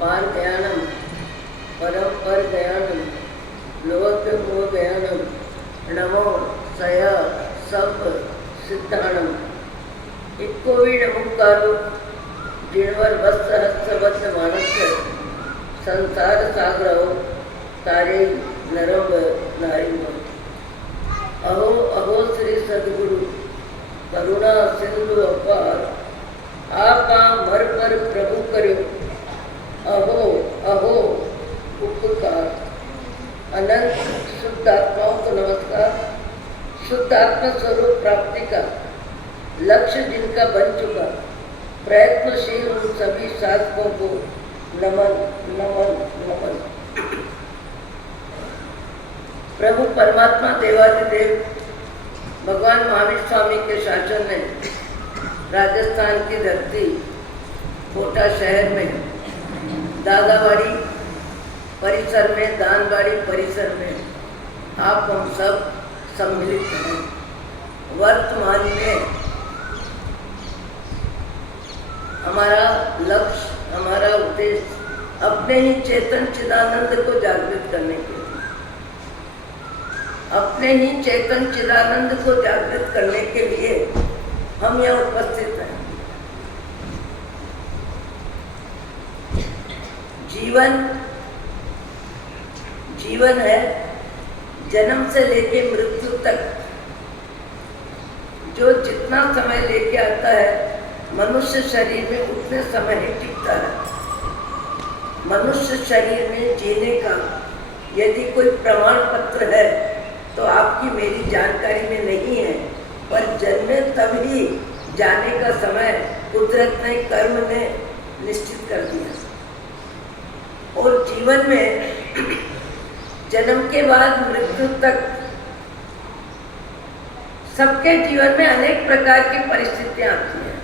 पारदयानम परम पर दयानम लोक मोह दयानम नमो सय सब सिद्धानम इक्कोवीण मुक्कारो जिणवर वत्स हस्तबद्ध मानस संसार सागरो तारे नरम नारिम अहो अहो श्री सद्गुरु करुणा सिंधु अपार आपा मर पर प्रभु करो अहो अहो उपकार। अनंत शुद्ध आत्माओं को नमस्कार। शुद्ध आत्मा स्वरूप प्राप्ति का लक्ष्य जिनका बन चुका प्रयत्नशील उन सभी साधकों को नमन नमन नमन। प्रभु परमात्मा देवादिदेव भगवान महावीर स्वामी के शासन में राजस्थान की धरती कोटा शहर में दादावाड़ी परिसर में दानवाड़ी परिसर में आप हम सब सम्मिलित हैं। वर्तमान में हमारा लक्ष्य हमारा उद्देश्य अपने ही चेतन चिदानंद को जागृत करने के लिए अपने ही चेतन चिदानंद को जागृत करने के लिए हम यहाँ उपस्थित हैं। जीवन है जन्म से लेके मृत्यु तक जो जितना समय लेके आता है मनुष्य शरीर में उतने समय ही टिकता है। मनुष्य शरीर में जीने का यदि कोई प्रमाण पत्र है तो आपकी मेरी जानकारी में नहीं है, पर जन्मे तभी जाने का समय कुदरत ने कर्म ने निश्चित कर दिया। और जीवन में जन्म के बाद मृत्यु तक सबके जीवन में अनेक प्रकार की परिस्थितियां आती हैं।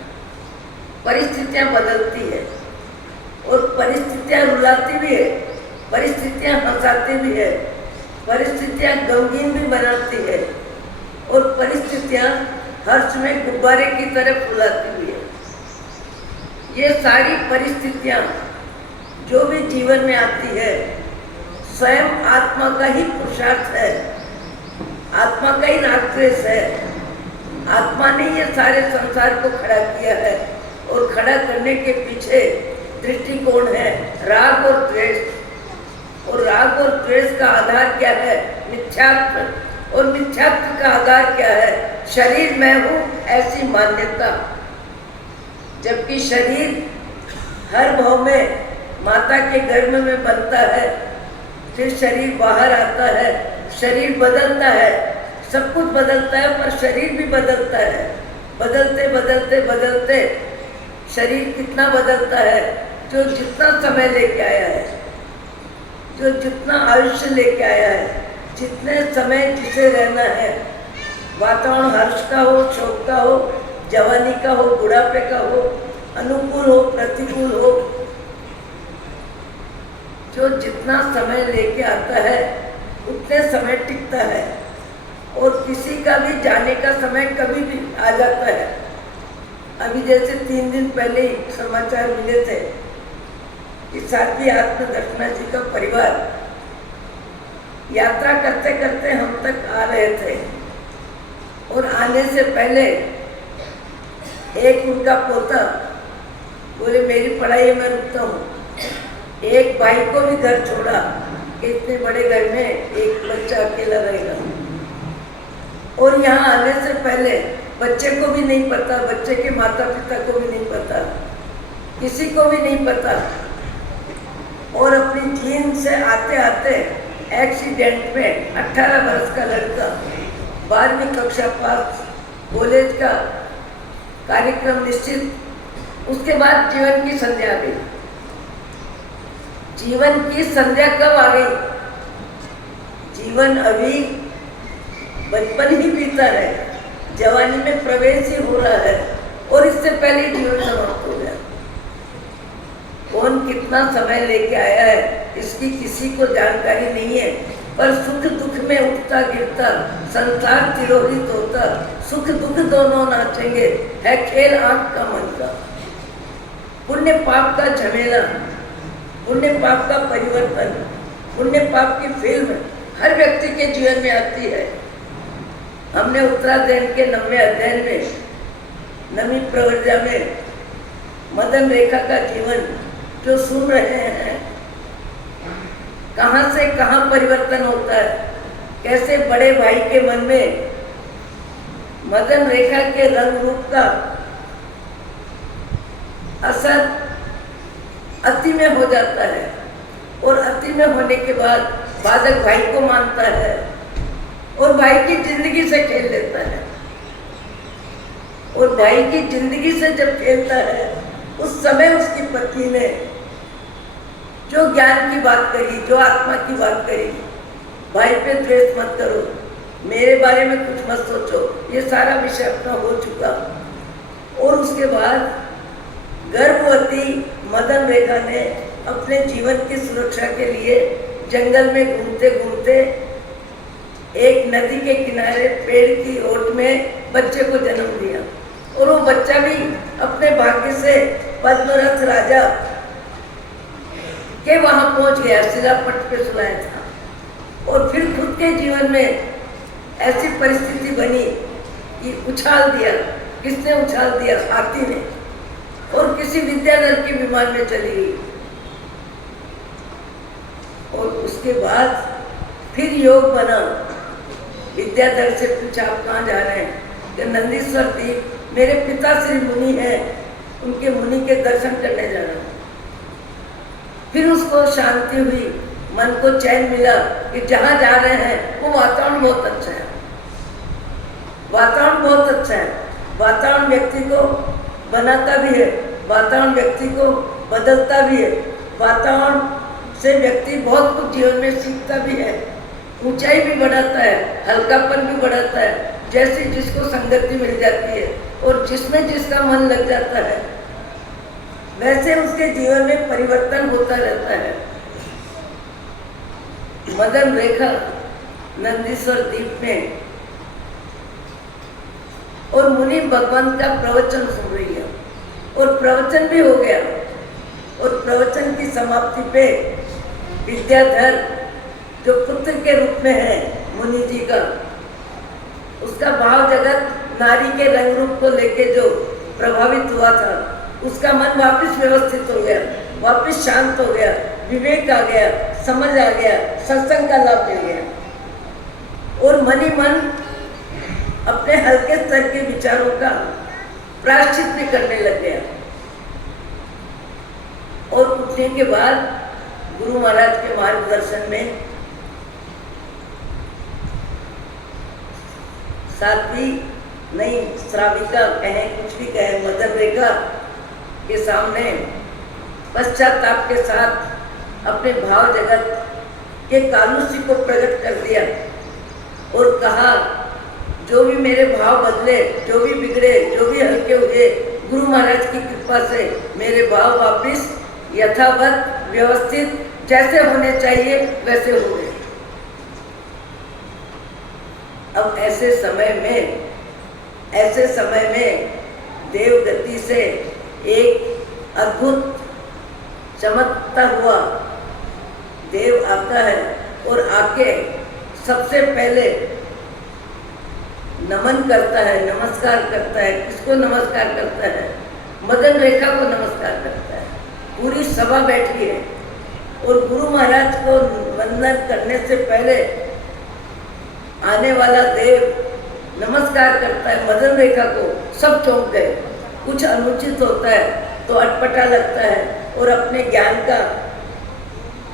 परिस्थितियां बदलती है और परिस्थितियां रुलाती भी है, परिस्थितियां हंसाती भी है, परिस्थितियां गमगीन भी बनाती है और परिस्थितियां हर्ष में गुब्बारे की तरह फुलाती हुई है। ये सारी परिस्थितियां जो भी जीवन में आती है स्वयं आत्मा का ही पुरुषार्थ है, आत्मा का ही रागद्वेष है। आत्मा ने ये सारे संसार को खड़ा किया है और खड़ा करने के पीछे दृष्टिकोण है राग और द्वेष। और राग और द्वेष का आधार क्या है? मिथ्यात्व। और मिथ्यात्व का आधार क्या है? शरीर मैं हूँ ऐसी मान्यता। जबकि शरीर हर भाव में माता के गर्भ में बनता है, फिर शरीर बाहर आता है, शरीर बदलता है, सब कुछ बदलता है पर शरीर भी बदलता है। बदलते बदलते बदलते शरीर कितना बदलता है? जो जितना समय लेके आया है, जो जितना आयुष्य लेके आया है, जितने समय जिसे रहना है, वातावरण हर्ष का हो, शोक का हो, जवानी का हो, बुढ़ापे का हो, अनुकूल हो, प्रतिकूल हो, जो जितना समय लेके आता है उतने समय टिकता है। और किसी का भी जाने का समय कभी भी आ जाता है। अभी जैसे 3 दिन पहले ही समाचार मिले थे कि साध्वी आत्मदर्शना जी का परिवार यात्रा करते करते हम तक आ रहे थे और आने से पहले एक उनका पोता बोले मेरी पढ़ाई में रुकता हूँ। एक भाई को भी घर छोड़ा कि इतने बड़े घर में एक बच्चा अकेला रहेगा। और यहाँ आने से पहले बच्चे को भी नहीं पता, बच्चे के माता पिता को भी नहीं पता, किसी को भी नहीं पता। और अपनी जीन से आते आते एक्सीडेंट में 18 वर्ष का लड़का 12वीं कक्षा पास, कॉलेज का कार्यक्रम निश्चित, उसके बाद जीवन की संध्या आ गई। जीवन की संध्या कब आ गई? जीवन अभी बचपन ही बीता है, जवानी में प्रवेश ही हो रहा है और इससे पहले जीवन समाप्त हो गया। कौन कितना समय लेके आया है इसकी किसी को जानकारी नहीं है, पर सुख दुख में उठता गिरता संसार तिरोहित होता, सुख दुख दोनों नाचेंगे है खेल आंख का मन का। पुण्य पाप का झमेला, पुण्य पाप का परिवर्तन, पुण्य पाप की फिल्म हर व्यक्ति के जीवन में आती है। हमने उत्तराध्ययन के 9वें अध्ययन में, 9वीं प्रवर्जा में मदन रेखा का जीवन जो सुन रहे हैं, कहाँ से कहाँ परिवर्तन होता है, कैसे बड़े भाई के मन में मदन रेखा के रंग रूप का असर अति में हो जाता है और अति में होने के बाद बालक भाई को मानता है और भाई की जिंदगी से खेल लेता है। और भाई की जिंदगी से जब खेलता है, उस समय उसकी पत्नी ने जो ज्ञान की बात करी, जो आत्मा की बात करी, भाई पे द्वेष मत करो, मेरे बारे में कुछ मत सोचो, ये सारा विषय अपना हो चुका। और उसके बाद गर्भवती मदन रेखा ने अपने जीवन की सुरक्षा के लिए जंगल में घूमते घूमते एक नदी के किनारे पेड़ की ओट में बच्चे को जन्म दिया। और वो बच्चा भी अपने भाग्य से पद्मरथ राजा के वहां पहुंच गया, शिलापट पे सुलाया था। और फिर खुद के जीवन में ऐसी परिस्थिति बनी कि उछाल दिया। किसने उछाल दिया? हाथी ने। और किसी विद्याधर के विमान में चली गई। और उसके बाद फिर योग बना। विद्याधर से पूछा, आप कहाँ जा रहे हैं? कि नंदीश्वर द्वीप, मेरे पिता श्री मुनि हैं, उनके मुनि के दर्शन करने जा रहा हूँ। फिर उसको शांति हुई, मन को चैन मिला कि जहाँ जा रहे हैं वो वातावरण बहुत अच्छा है। वातावरण बहुत अच्छा है। वातावरण व्यक्ति को बनाता भी है, वातावरण व्यक्ति को बदलता भी है, वातावरण से व्यक्ति बहुत कुछ जीवन में सीखता भी है, ऊंचाई भी बढ़ाता है, हल्कापन भी बढ़ाता है। जैसे जिसको संगति मिल जाती है और जिसमें जिसका मन लग जाता है, वैसे उसके जीवन में परिवर्तन होता रहता है। मदन रेखा नंदीश्वर द्वीप में और मुनि भगवान का प्रवचन सुन रही है और प्रवचन भी हो गया। और प्रवचन की समाप्ति पे विद्याधर जो पुत्र के रूप में है मुनि जी का, उसका भाव जगत नारी के रंग रूप को लेके जो प्रभावित हुआ था, उसका मन वापस व्यवस्थित हो गया, वापस शांत हो गया, विवेक आ गया, समझ आ गया, सत्संग का लाभ मिल गया। और मन ही मन अपने हल्के स्तर के विचारों का प्रायश्चित भी करने लग गया। और उठने के बाद गुरु महाराज के मार्गदर्शन में साध्वी नहीं, श्राविका कहें, कुछ भी कहें, मदन रेखा के सामने पश्चाताप के साथ अपने भाव जगत के कालुष्य को प्रकट कर दिया और कहा, जो भी मेरे भाव बदले, जो भी बिगड़े, जो भी हल्के हुए, गुरु महाराज की कृपा से मेरे भाव वापिस यथावत व्यवस्थित जैसे होने चाहिए वैसे हो गए। अब ऐसे समय में देव गति से एक अद्भुत चमकता हुआ देव आता है और आके सबसे पहले नमन करता है, नमस्कार करता है। किसको नमस्कार करता है? मदन रेखा को नमस्कार करता है। पूरी सभा बैठी है और गुरु महाराज को वंदन करने से पहले आने वाला देव नमस्कार करता है मदन रेखा को। सब चौंक गए। कुछ अनुचित होता है तो अटपटा लगता है और अपने ज्ञान का,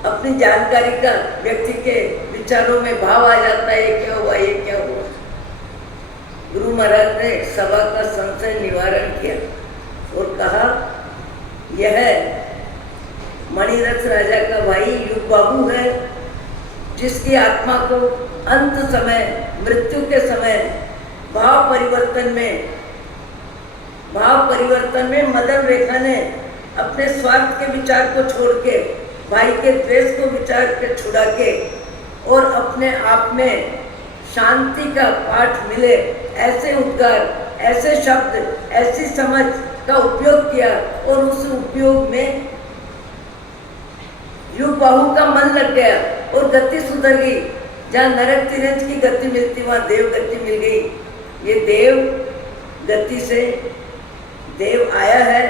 अपनी जानकारी का व्यक्ति के विचारों में भाव आ जाता है, ये क्या हुआ, ये क्या हुआ। गुरु महाराज ने सभा का संशय निवारण किया और कहा, यह मणिरथ राजा का भाई युग बाबू है, जिसकी आत्मा को अंत समय, मृत्यु के समय भाव परिवर्तन में मदन रेखा ने अपने स्वार्थ के विचार को छोड़ के, भाई के द्वेष को विचार के छुड़ा के और अपने आप में शांति का पाठ मिले, ऐसे उद्गार, ऐसे शब्द, ऐसी समझ का उपयोग किया और उस उपयोग में युग बाहु का मन लग गया और गति सुधर गई। जहाँ नरक तिरंज की गति मिलती वहाँ देव गति मिल गई। ये देव गति से देव आया है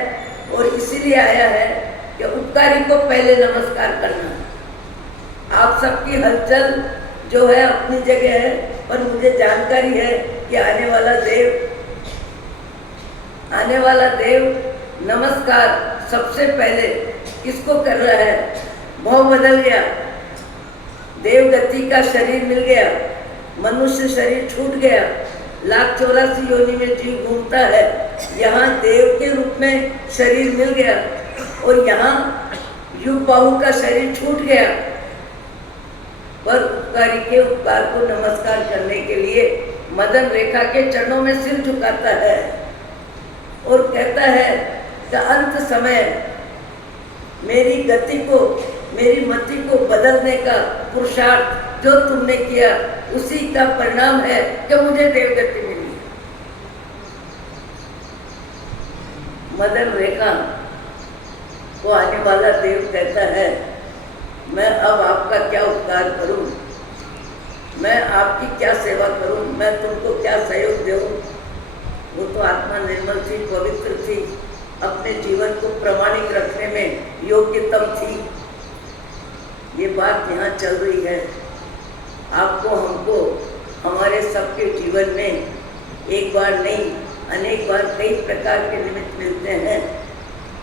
और इसीलिए आया है कि उपकारी को पहले नमस्कार करना। आप सबकी हलचल जो है अपनी जगह है, पर मुझे जानकारी है कि आने वाला देव नमस्कार सबसे पहले किसको कर रहा है? भाव बदल गया, देव गति का शरीर मिल गया, मनुष्य शरीर छूट गया, 1,84,000 योनि में जीव घूमता है, यहाँ देव के रूप में शरीर मिल गया और यहाँ युग बाहु का शरीर छूट गया। पर उपकारी के उपकार को नमस्कार करने के लिए मदन रेखा के चरणों में सिर झुकाता है और कहता है कि अंत समय मेरी गति को, मेरी मति को बदलने का पुरुषार्थ जो तुमने किया उसी का परिणाम है कि मुझे देवगति मिली। मदन रेखा को आने वाला देव कहता है, मैं अब आपका क्या उपकार करूं, मैं आपकी क्या सेवा करूं, मैं तुमको क्या सहयोग दूं। वो तो आत्मा निर्मल थी, पवित्र थी, अपने जीवन को प्रामाणिक रखने में योग्यतम थी। ये बात यहाँ चल रही है। आपको हमको हमारे सबके जीवन में एक बार नहीं अनेक बार कई प्रकार के निमित्त मिलते हैं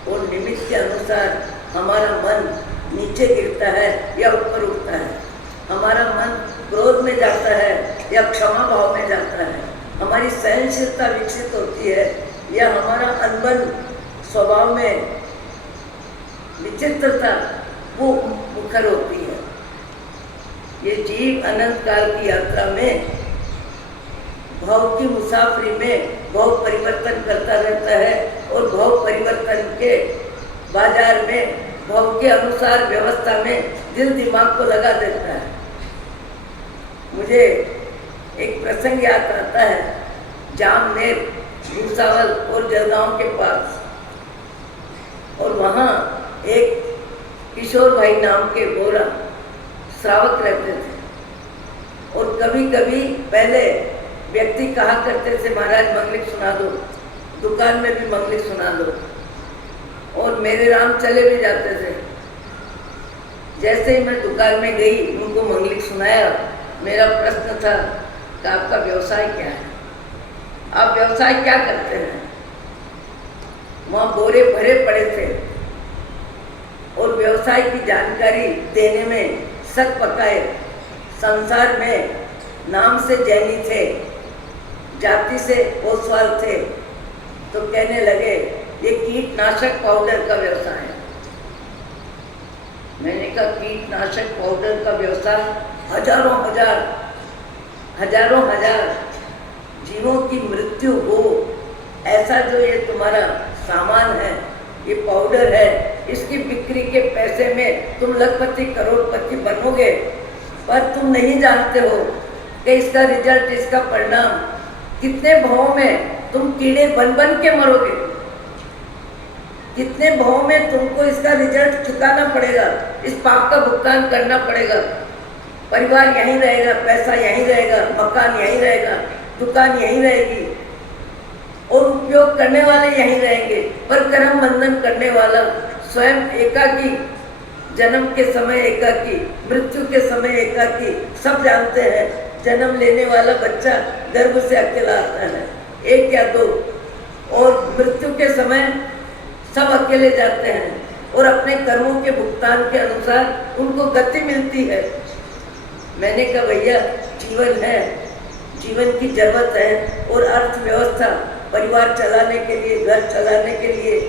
और निमित्त के अनुसार हमारा मन नीचे गिरता है या ऊपर उठता है, हमारा मन क्रोध में जाता है या क्षमा भाव में जाता है, हमारी सहनशीलता विकसित होती है या हमारा अनबन स्वभाव में विचित्रता वो मुखर होती है। ये जीव अनंत काल की यात्रा में भाव की मुसाफरी में भाव परिवर्तन करता रहता है और भाव परिवर्तन के बाजार में भाव के अनुसार व्यवस्था में दिल दिमाग को लगा देता है। मुझे एक प्रसंग याद आता है, जामनेर, भूसावल और जलगांव के पास, और वहाँ एक किशोर भाई नाम के गोरा श्रावक रहते थे और कभी कभी पहले व्यक्ति कहा करते थे, महाराज मंगलिक सुना दो, दुकान में भी मंगलिक सुना दो, और मेरे राम चले भी जाते थे। जैसे ही मैं दुकान में गई उनको मंगलिक सुनाया, मेरा प्रश्न था कि आपका व्यवसाय क्या है, आप व्यवसाय क्या करते हैं? वहाँ बोरे भरे पड़े थे और व्यवसाय की जानकारी देने में सक पकाए। संसार में नाम से जैनी थे, जाति से ओसवाल थे, तो कहने लगे ये कीटनाशक पाउडर का व्यवसाय है। मैंने कहा कीटनाशक पाउडर का व्यवसाय, हजारों हजार जीवों की मृत्यु हो, ऐसा जो ये तुम्हारा सामान है, ये पाउडर है, इसकी बिक्री के पैसे में तुम लखपति करोड़पति बनोगे, पर तुम नहीं जानते हो कि इसका रिजल्ट, इसका परिणाम कितने भाव में तुम कीड़े बन बन के मरोगे, कितने भाव में तुमको इसका रिजल्ट चुकाना पड़ेगा, इस पाप का भुगतान करना पड़ेगा। परिवार यहीं रहेगा, पैसा यहीं रहेगा, मकान यहीं रहेगा, दुकान यहीं रहेगी और उपयोग करने वाले यहीं रहेंगे, पर कर्म बंधन करने वाला स्वयं एकाकी, जन्म के समय एकाकी, मृत्यु के समय एकाकी। सब जानते हैं जन्म लेने वाला बच्चा गर्भ से अकेला आता है, एक या दो, और मृत्यु के समय सब अकेले जाते हैं और अपने कर्मों के भुगतान के अनुसार उनको गति मिलती है। मैंने कहा भैया जीवन है, जीवन की जरूरत है और अर्थव्यवस्था, परिवार चलाने के लिए, घर चलाने के लिए,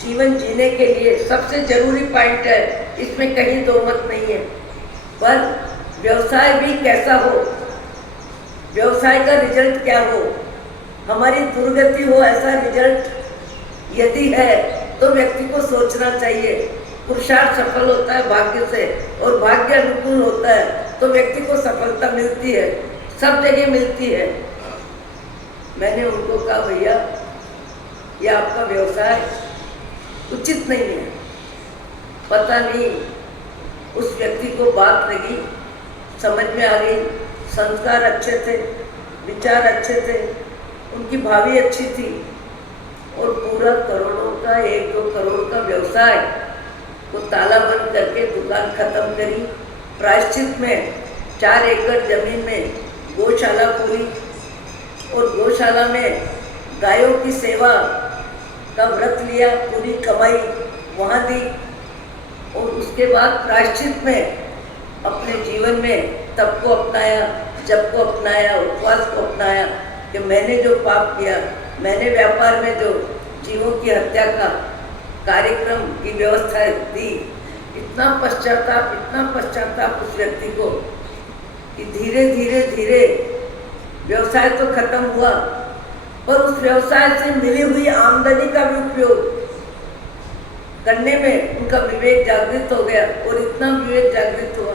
जीवन जीने के लिए सबसे जरूरी पॉइंट है, इसमें कहीं दो मत नहीं है। पर व्यवसाय भी कैसा हो, व्यवसाय का रिजल्ट क्या हो, हमारी दुर्गति हो ऐसा रिजल्ट यदि है तो व्यक्ति को सोचना चाहिए। पुरुषार्थ सफल होता है भाग्य से और भाग्य अनुकूल होता है तो व्यक्ति को सफलता मिलती है, सब जगह मिलती है। मैंने उनको कहा भैया ये आपका व्यवसाय उचित नहीं है। पता नहीं उस व्यक्ति को बात लगी, समझ में आ गई, संस्कार अच्छे थे, विचार अच्छे थे, उनकी भावी अच्छी थी, और पूरा करोड़ों का 1-2 करोड़ का व्यवसाय को ताला बंद करके दुकान खत्म करी। प्रायश्चित में 4 एकड़ जमीन में गौशाला खोली और गौशाला में गायों की सेवा का व्रत लिया, पूरी कमाई वहाँ दी, और उसके बाद प्रायश्चित में अपने जीवन में तप को अपनाया, जप को अपनाया, उपवास को अपनाया कि मैंने जो पाप किया, मैंने व्यापार में जो जीवों की हत्या का कार्यक्रम की व्यवस्था दी, इतना पश्चाताप उस व्यक्ति को कि धीरे धीरे व्यवसाय तो खत्म हुआ, पर उस व्यवसाय से मिली हुई आमदनी का भी उपयोग करने में उनका विवेक जागृत हो गया, और इतना विवेक जागृत हुआ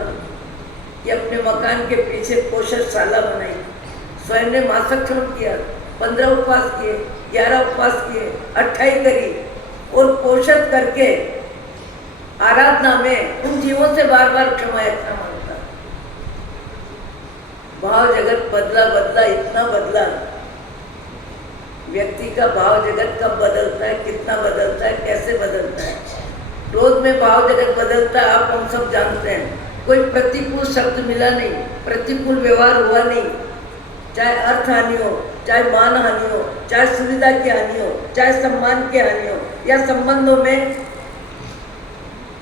कि अपने मकान के पीछे पोषणशाला बनाई, स्वयं ने मासिक श्रम किया, 15 उपवास किए, 11 उपवास किए, 28 करी, और पोषण करके आराधना में उन जीवों से बार बार क्षमा याचना मांगता। भाव जगत बदला, इतना बदला। व्यक्ति का भाव जगत कब बदलता है, कितना बदलता है, कैसे बदलता है? रोज में भाव जगत बदलता है, आप हम सब जानते हैं। कोई प्रतिकूल शब्द मिला नहीं, प्रतिकूल व्यवहार हुआ नहीं, चाहे अर्थ हानि हो, चाहे मान हानि हो, चाहे सुविधा की हानि हो, चाहे सम्मान की हानि हो, या संबंधों में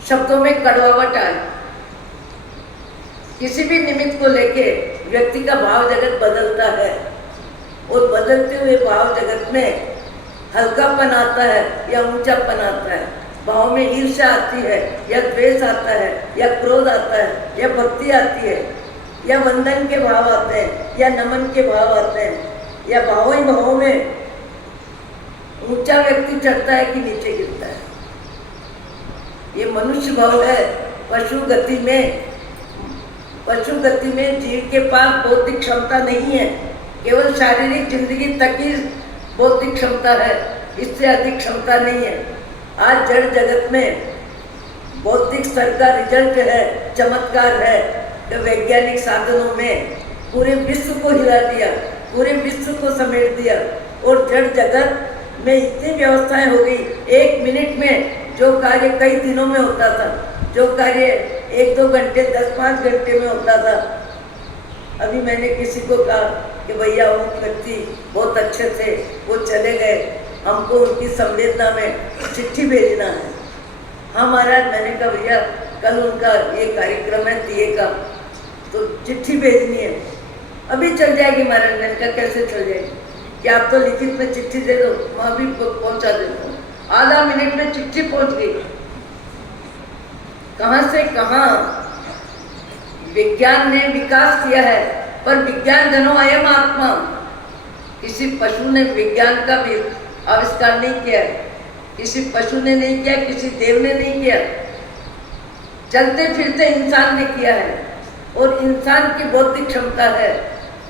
शब्दों में कड़वाहट आए, किसी भी निमित्त को लेके व्यक्ति का भाव जगत बदलता है, और बदलते हुए भाव जगत में हल्कापन आता है या ऊंचापन आता है। भाव में ईर्ष्या आती है या द्वेष आता है या क्रोध आता है या भक्ति आती है या वंदन के भाव आते हैं या नमन के भाव आते हैं, या भावों ही भावों में ऊंचा व्यक्ति चढ़ता है कि नीचे गिरता है। ये मनुष्य भाव है। पशु गति में जीव के पास बौद्धिक क्षमता नहीं है, केवल शारीरिक जिंदगी तक ही बौद्धिक क्षमता है, इससे अधिक क्षमता नहीं है। आज जड़ जगत में बौद्धिक स्तर का रिजल्ट है, चमत्कार है कि वैज्ञानिक साधनों में पूरे विश्व को हिला दिया, पूरे विश्व को समेट दिया, और जड़ जगत में इतनी व्यवस्थाएं हो गई। 1 मिनट में जो कार्य कई दिनों में होता था, जो कार्य 1-2 घंटे 10-5 घंटे में होता था। अभी मैंने किसी को कहा कि भैया वो व्यक्ति बहुत अच्छे थे, वो चले गए, हमको उनकी संवेदना में चिट्ठी भेजना है। हाँ महाराज, मैंने कहा भैया कल उनका ये कार्यक्रम है दिए का, तो चिट्ठी भेजनी है। अभी चल जाएगी महाराज। मैंने कहा कैसे चल जाएगी? कि आप तो लिखित में चिट्ठी दे दो, मैं अभी पहुँचा देता हूँ। आधा मिनट में चिट्ठी पहुँच गई। कहाँ से कहाँ विज्ञान ने विकास किया है, पर विज्ञान धनो अयम आत्मा। किसी पशु ने विज्ञान का भी आविष्कार नहीं किया, किसी पशु ने नहीं किया, किसी देव ने नहीं किया, चलते फिरते इंसान ने किया है। और इंसान की बौद्धिक क्षमता है,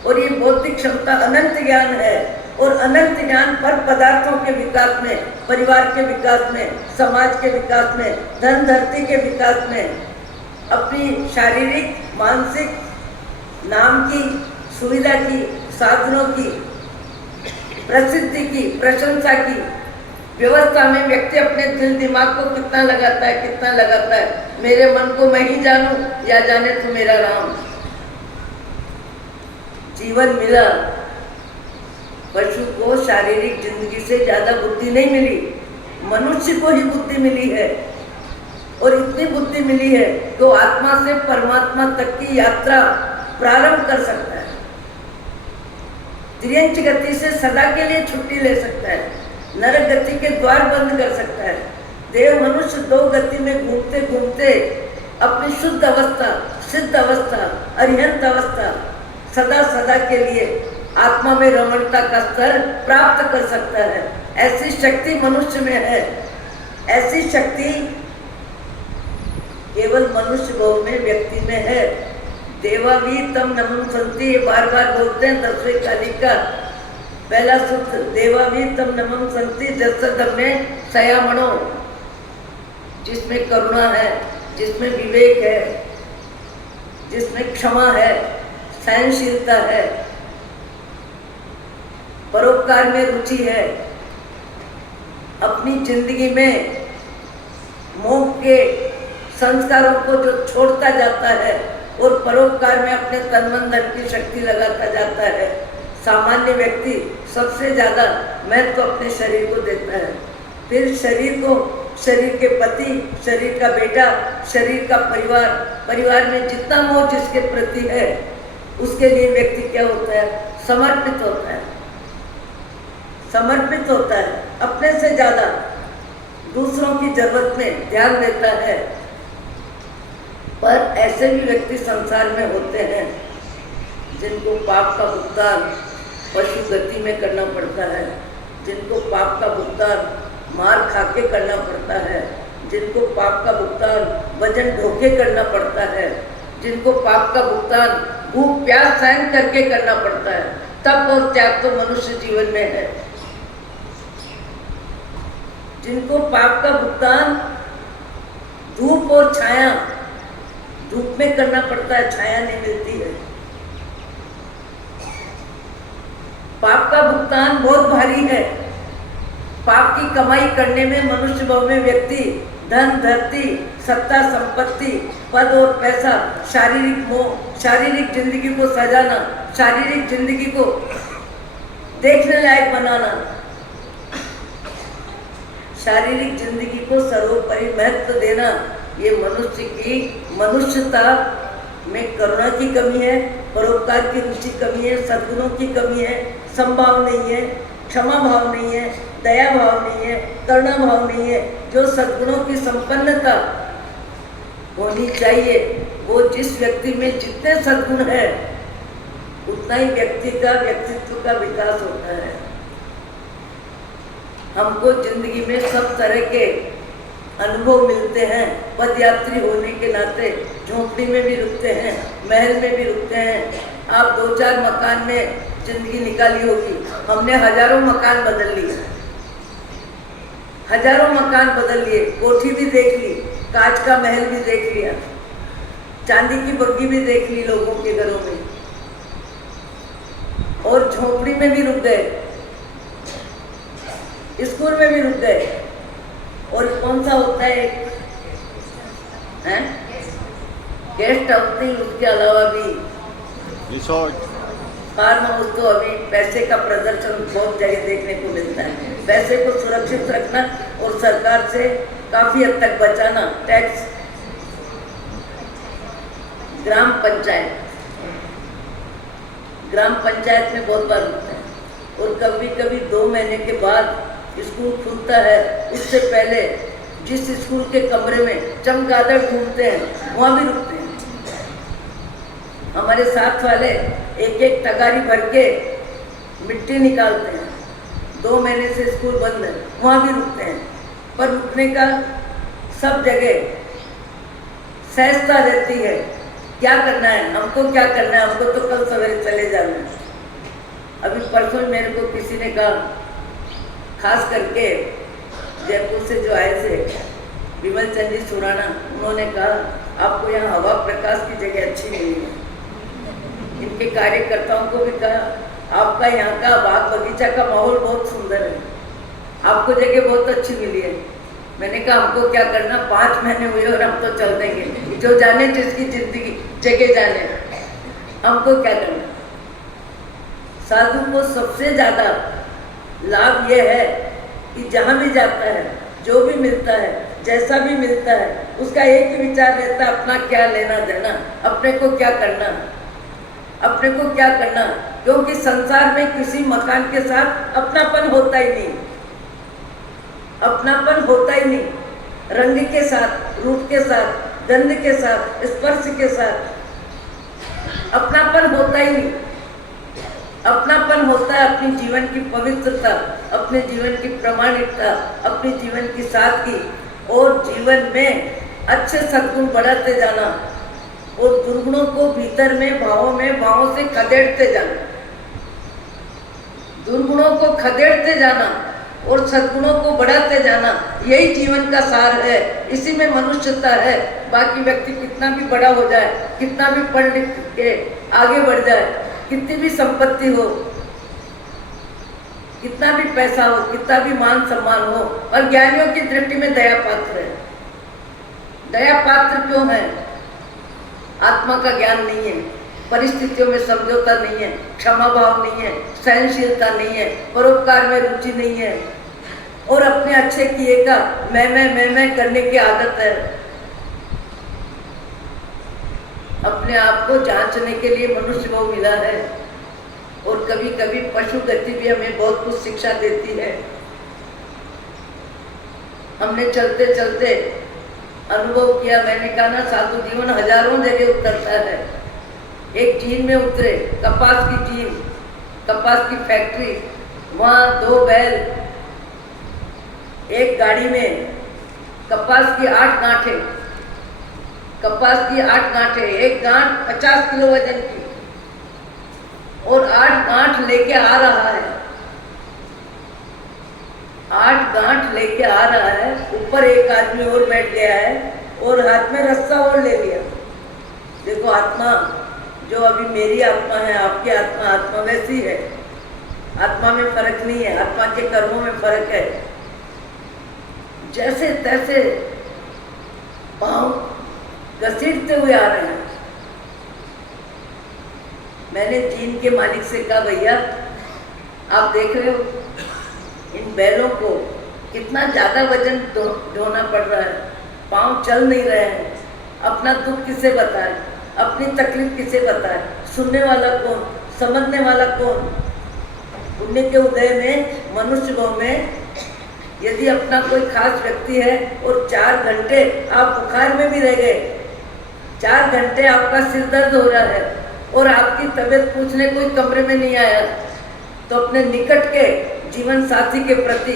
और ये बौद्धिक क्षमता अनंत ज्ञान है, और अनंत ज्ञान पर पदार्थों के विकास में, परिवार के विकास में, समाज के विकास में, धन धरती के विकास में, अपनी शारीरिक मानसिक नाम की, सुविधा की, साधनों की, प्रसिद्धि की, प्रशंसा की व्यवस्था में व्यक्ति अपने दिल दिमाग को कितना लगाता है। मेरे मन को मैं ही जानूं या जाने तो मेरा राम। जीवन मिला, पशु को शारीरिक जिंदगी से ज्यादा बुद्धि नहीं मिली, मनुष्य को ही बुद्धि मिली है। और इतनी बुद्धि मिली है कि वो आत्मा से परमात्मा तक की यात्रा प्रारंभ कर सकता है। त्रियंच गति से सदा के लिए छुट्टी ले सकता है, नरक गति के द्वार बंद कर सकता है। देव मनुष्य 2 गति में घूमते घूमते अपनी शुद्ध अवस्था, सिद्ध अवस्था, अरिहंत अवस्था, सदा के लिए आत्मा में रमणता का स्तर प्राप्त कर सकता है। ऐसी शक्ति मनुष्य में है। ऐसी शक्ति केवल मनुष्य भाव में, व्यक्ति में है। देवावी तम नमन संति, बार बार बोलते हैं 10वें कालिका पहला सूत्र देवावी तम नमम संति जसदम में सयामणो, जिसमें करुणा है, जिसमें विवेक है, जिसमें क्षमा है, सहनशीलता है, परोपकार में रुचि है, अपनी जिंदगी में मोह के संस्कारों को जो छोड़ता जाता है और परोपकार में अपने तन मन धन की शक्ति लगाता जाता है, सामान्य व्यक्ति सबसे ज्यादा महत्व अपने शरीर को देता है। फिर शरीर को, शरीर के पति, शरीर का बेटा, शरीर का परिवार, परिवार में जितना मोह जिसके प्रति है उसके लिए व्यक्ति क्या होता है, समर्पित होता है, समर्पित होता है, अपने से ज्यादा दूसरों की जरूरत में ध्यान देता है। पर ऐसे भी व्यक्ति संसार में होते हैं जिनको पाप का भुगतान पशु गति में करना पड़ता है, जिनको पाप का भुगतान मार खा के करना पड़ता है, जिनको पाप का भुगतान वजन ढोके करना पड़ता है, जिनको पाप का भुगतान भूख प्यास सहन करके करना पड़ता है। तप और त्याग तो मनुष्य जीवन में है। जिनको पाप का भुगतान धूप और छाया, धूप में करना पड़ता है, छाया नहीं मिलती है। पाप का भुगतान बहुत भारी है। पाप की कमाई करने में मनुष्य भाव में व्यक्ति धन, धरती, सत्ता, संपत्ति, पद और पैसा, शारीरिक मोह, शारीरिक जिंदगी को सजाना, शारीरिक जिंदगी को देखने लायक बनाना, शारीरिक जिंदगी को सर्वोपरि महत्व देना, ये मनुष्य की मनुष्यता में करुणा की कमी है, परोपकार की रुचि कमी है, सद्गुणों की कमी है, समभाव नहीं है, क्षमा भाव नहीं है, दया भाव नहीं है, करुणा भाव नहीं है। जो सद्गुणों की संपन्नता होनी चाहिए, वो जिस व्यक्ति में जितने सद्गुण है उतना ही व्यक्ति का व्यक्तित्व का विकास होता है। हमको जिंदगी में सब तरह के अनुभव मिलते हैं। पदयात्री होने के नाते झोंपड़ी में भी रुकते हैं, महल में भी रुकते हैं। आप 2-4 मकान में जिंदगी निकाली होगी, हमने हजारों मकान बदल लिए, हजारों मकान बदल लिए, कोठी भी देख ली, कांच का महल भी देख लिया, चांदी की बग्गी भी देख ली लोगों के घरों में, और झोंपड़ी में भी रुक गए, स्कूल में भी रुक गए। और कौन सा होता है, गेस्ट हाउस नहीं, उसके अलावा भी रिसोर्ट, फार्म हाउस। तो अभी पैसे का प्रदर्शन बहुत जगह देखने को मिलता है। पैसे को सुरक्षित रखना और सरकार से काफी हद तक बचाना, टैक्स, ग्राम पंचायत में बहुत बार होता है। और कभी कभी 2 महीने के बाद स्कूल खुलता है, उससे पहले जिस स्कूल के कमरे में चमगादड़ घूमते हैं वहाँ भी रुकते हैं। हमारे साथ वाले एक तगारी भर के मिट्टी निकालते हैं। 2 महीने से स्कूल बंद है, वहाँ भी रुकते हैं। पर रुकने का सब जगह सहजता रहती है। क्या करना है हमको, क्या करना है हमको, तो कल सवेरे चले जाना है। अभी परसों मेरे को किसी ने कहा, खास करके जयपुर से जो आए थे विमल चंद जी सुराना, उन्होंने कहा आपको यहाँ हवा प्रकाश की जगह अच्छी मिली है। इनके कार्यकर्ताओं को भी कहा आपका यहाँ का बाग बगीचा का माहौल बहुत सुंदर है, आपको जगह बहुत अच्छी मिली है। मैंने कहा हमको क्या करना, 5 महीने हुए और हम तो चल देंगे, जो जाने जिसकी जिंदगी जगह जाने, हमको क्या करना। साधु को सबसे ज्यादा लाभ यह है कि जहाँ भी जाता है, जो भी मिलता है, जैसा भी मिलता है, उसका एक ही विचार रहता है, अपना क्या लेना देना, अपने को क्या करना, अपने को क्या करना। क्योंकि संसार में किसी मकान के साथ अपनापन होता ही नहीं, अपनापन होता ही नहीं। रंग के साथ, रूप के साथ, गंध के साथ, स्पर्श के साथ अपनापन होता ही नहीं। अपनापन होता है अपनी जीवन की पवित्रता, अपने जीवन की प्रामाणिकता, अपने जीवन की सादगी, और जीवन में अच्छे सद्गुण बढ़ाते जाना और दुर्गुणों को भीतर में, भावों से खदेड़ते जाना। दुर्गुणों को खदेड़ते जाना और सद्गुणों को बढ़ाते जाना, यही जीवन का सार है। इसी में मनुष्यता है। बाकी व्यक्ति कितना भी बड़ा हो जाए, कितना भी पढ़ लिख के आगे बढ़ जाए, कितनी भी संपत्ति हो, कितना भी पैसा हो, कितना भी मान सम्मान हो, और ज्ञानियों की दृष्टि में दया पात्र है। दया पात्र क्यों है? आत्मा का ज्ञान नहीं है, परिस्थितियों में समझौता नहीं है, क्षमा भाव नहीं है, सहनशीलता नहीं है, परोपकार में रुचि नहीं है, और अपने अच्छे किए का मैं करने की आदत है। अपने आप को जांचने के लिए मनुष्य को मिला है, और कभी कभी पशु गति भी हमें बहुत कुछ शिक्षा देती है। हमने चलते चलते अनुभव किया, मैंने कहा ना, साधु जीवन हजारों जगह उतरता है। एक चीन में उतरे, कपास की चीन, कपास की फैक्ट्री, वहाँ 2 बैल, एक गाड़ी में कपास की 8 गांठें, कपास की 8 गांठें, एक गांठ 50 किलो वजन की, और 8 गांठ लेके आ रहा है, 8 गांठ लेके आ रहा है। ऊपर एक आदमी और बैठ गया है, और हाथ में रस्सा और ले लिया। देखो, आत्मा जो अभी मेरी आत्मा है, आपकी आत्मा, आत्मा वैसी है। आत्मा में फर्क नहीं है, आत्मा के कर्मों में फर्क है। जैसे तैसे पांव घसीटते हुए आ रहे हैं। मैंने चीन के मालिक से कहा, भैया आप देख रहे हो इन बैलों को कितना ज्यादा वजन ढोना पड़ रहा है, पांव चल नहीं रहे हैं, अपना दुख किसे बताए, अपनी तकलीफ किसे बताए, सुनने वाला कौन, समझने वाला कौन? पुण्य के उदय में, मनुष्य भाव में, यदि अपना कोई खास व्यक्ति है और 4 घंटे आप बुखार में भी रह गए, 4 घंटे आपका सिर दर्द हो रहा है, और आपकी तबीयत पूछने कोई कमरे में नहीं आया, तो अपने निकट के जीवन साथी के प्रति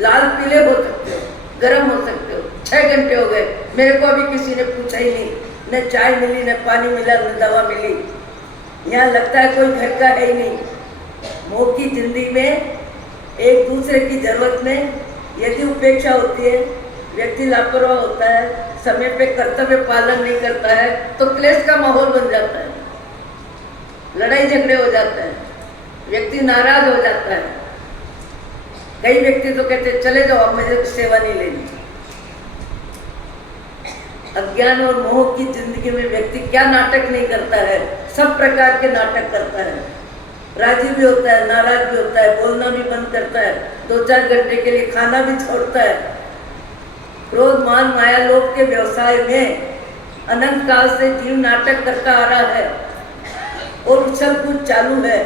लाल पीले हो सकते हो, गर्म हो सकते हो। 6 घंटे हो गए, मेरे को अभी किसी ने पूछा ही नहीं, न चाय मिली, न पानी मिला, न दवा मिली। यहाँ लगता है कोई घर का है ही नहीं। मोह की जिंदगी में एक दूसरे की जरूरत में यदि उपेक्षा होती है, व्यक्ति लापरवाह होता है, समय पे कर्तव्य पालन नहीं करता है, तो क्लेश का माहौल बन जाता है, लड़ाई झगड़े हो जाते हैं, व्यक्ति नाराज हो जाता है। कई व्यक्ति तो कहते हैं चले जाओ, अब मुझे सेवा नहीं लेनी। अज्ञान और मोह की जिंदगी में व्यक्ति क्या नाटक नहीं करता है, सब प्रकार के नाटक करता है। राजी भी होता है, नाराज भी होता है, बोलना भी बंद करता है, 2-4 घंटे के लिए खाना भी छोड़ता है। क्रोध, मान, माया, लोभ के व्यवसाय में अनंत काल से जीव नाटक करता आ रहा है, और उछल कूद चालू है,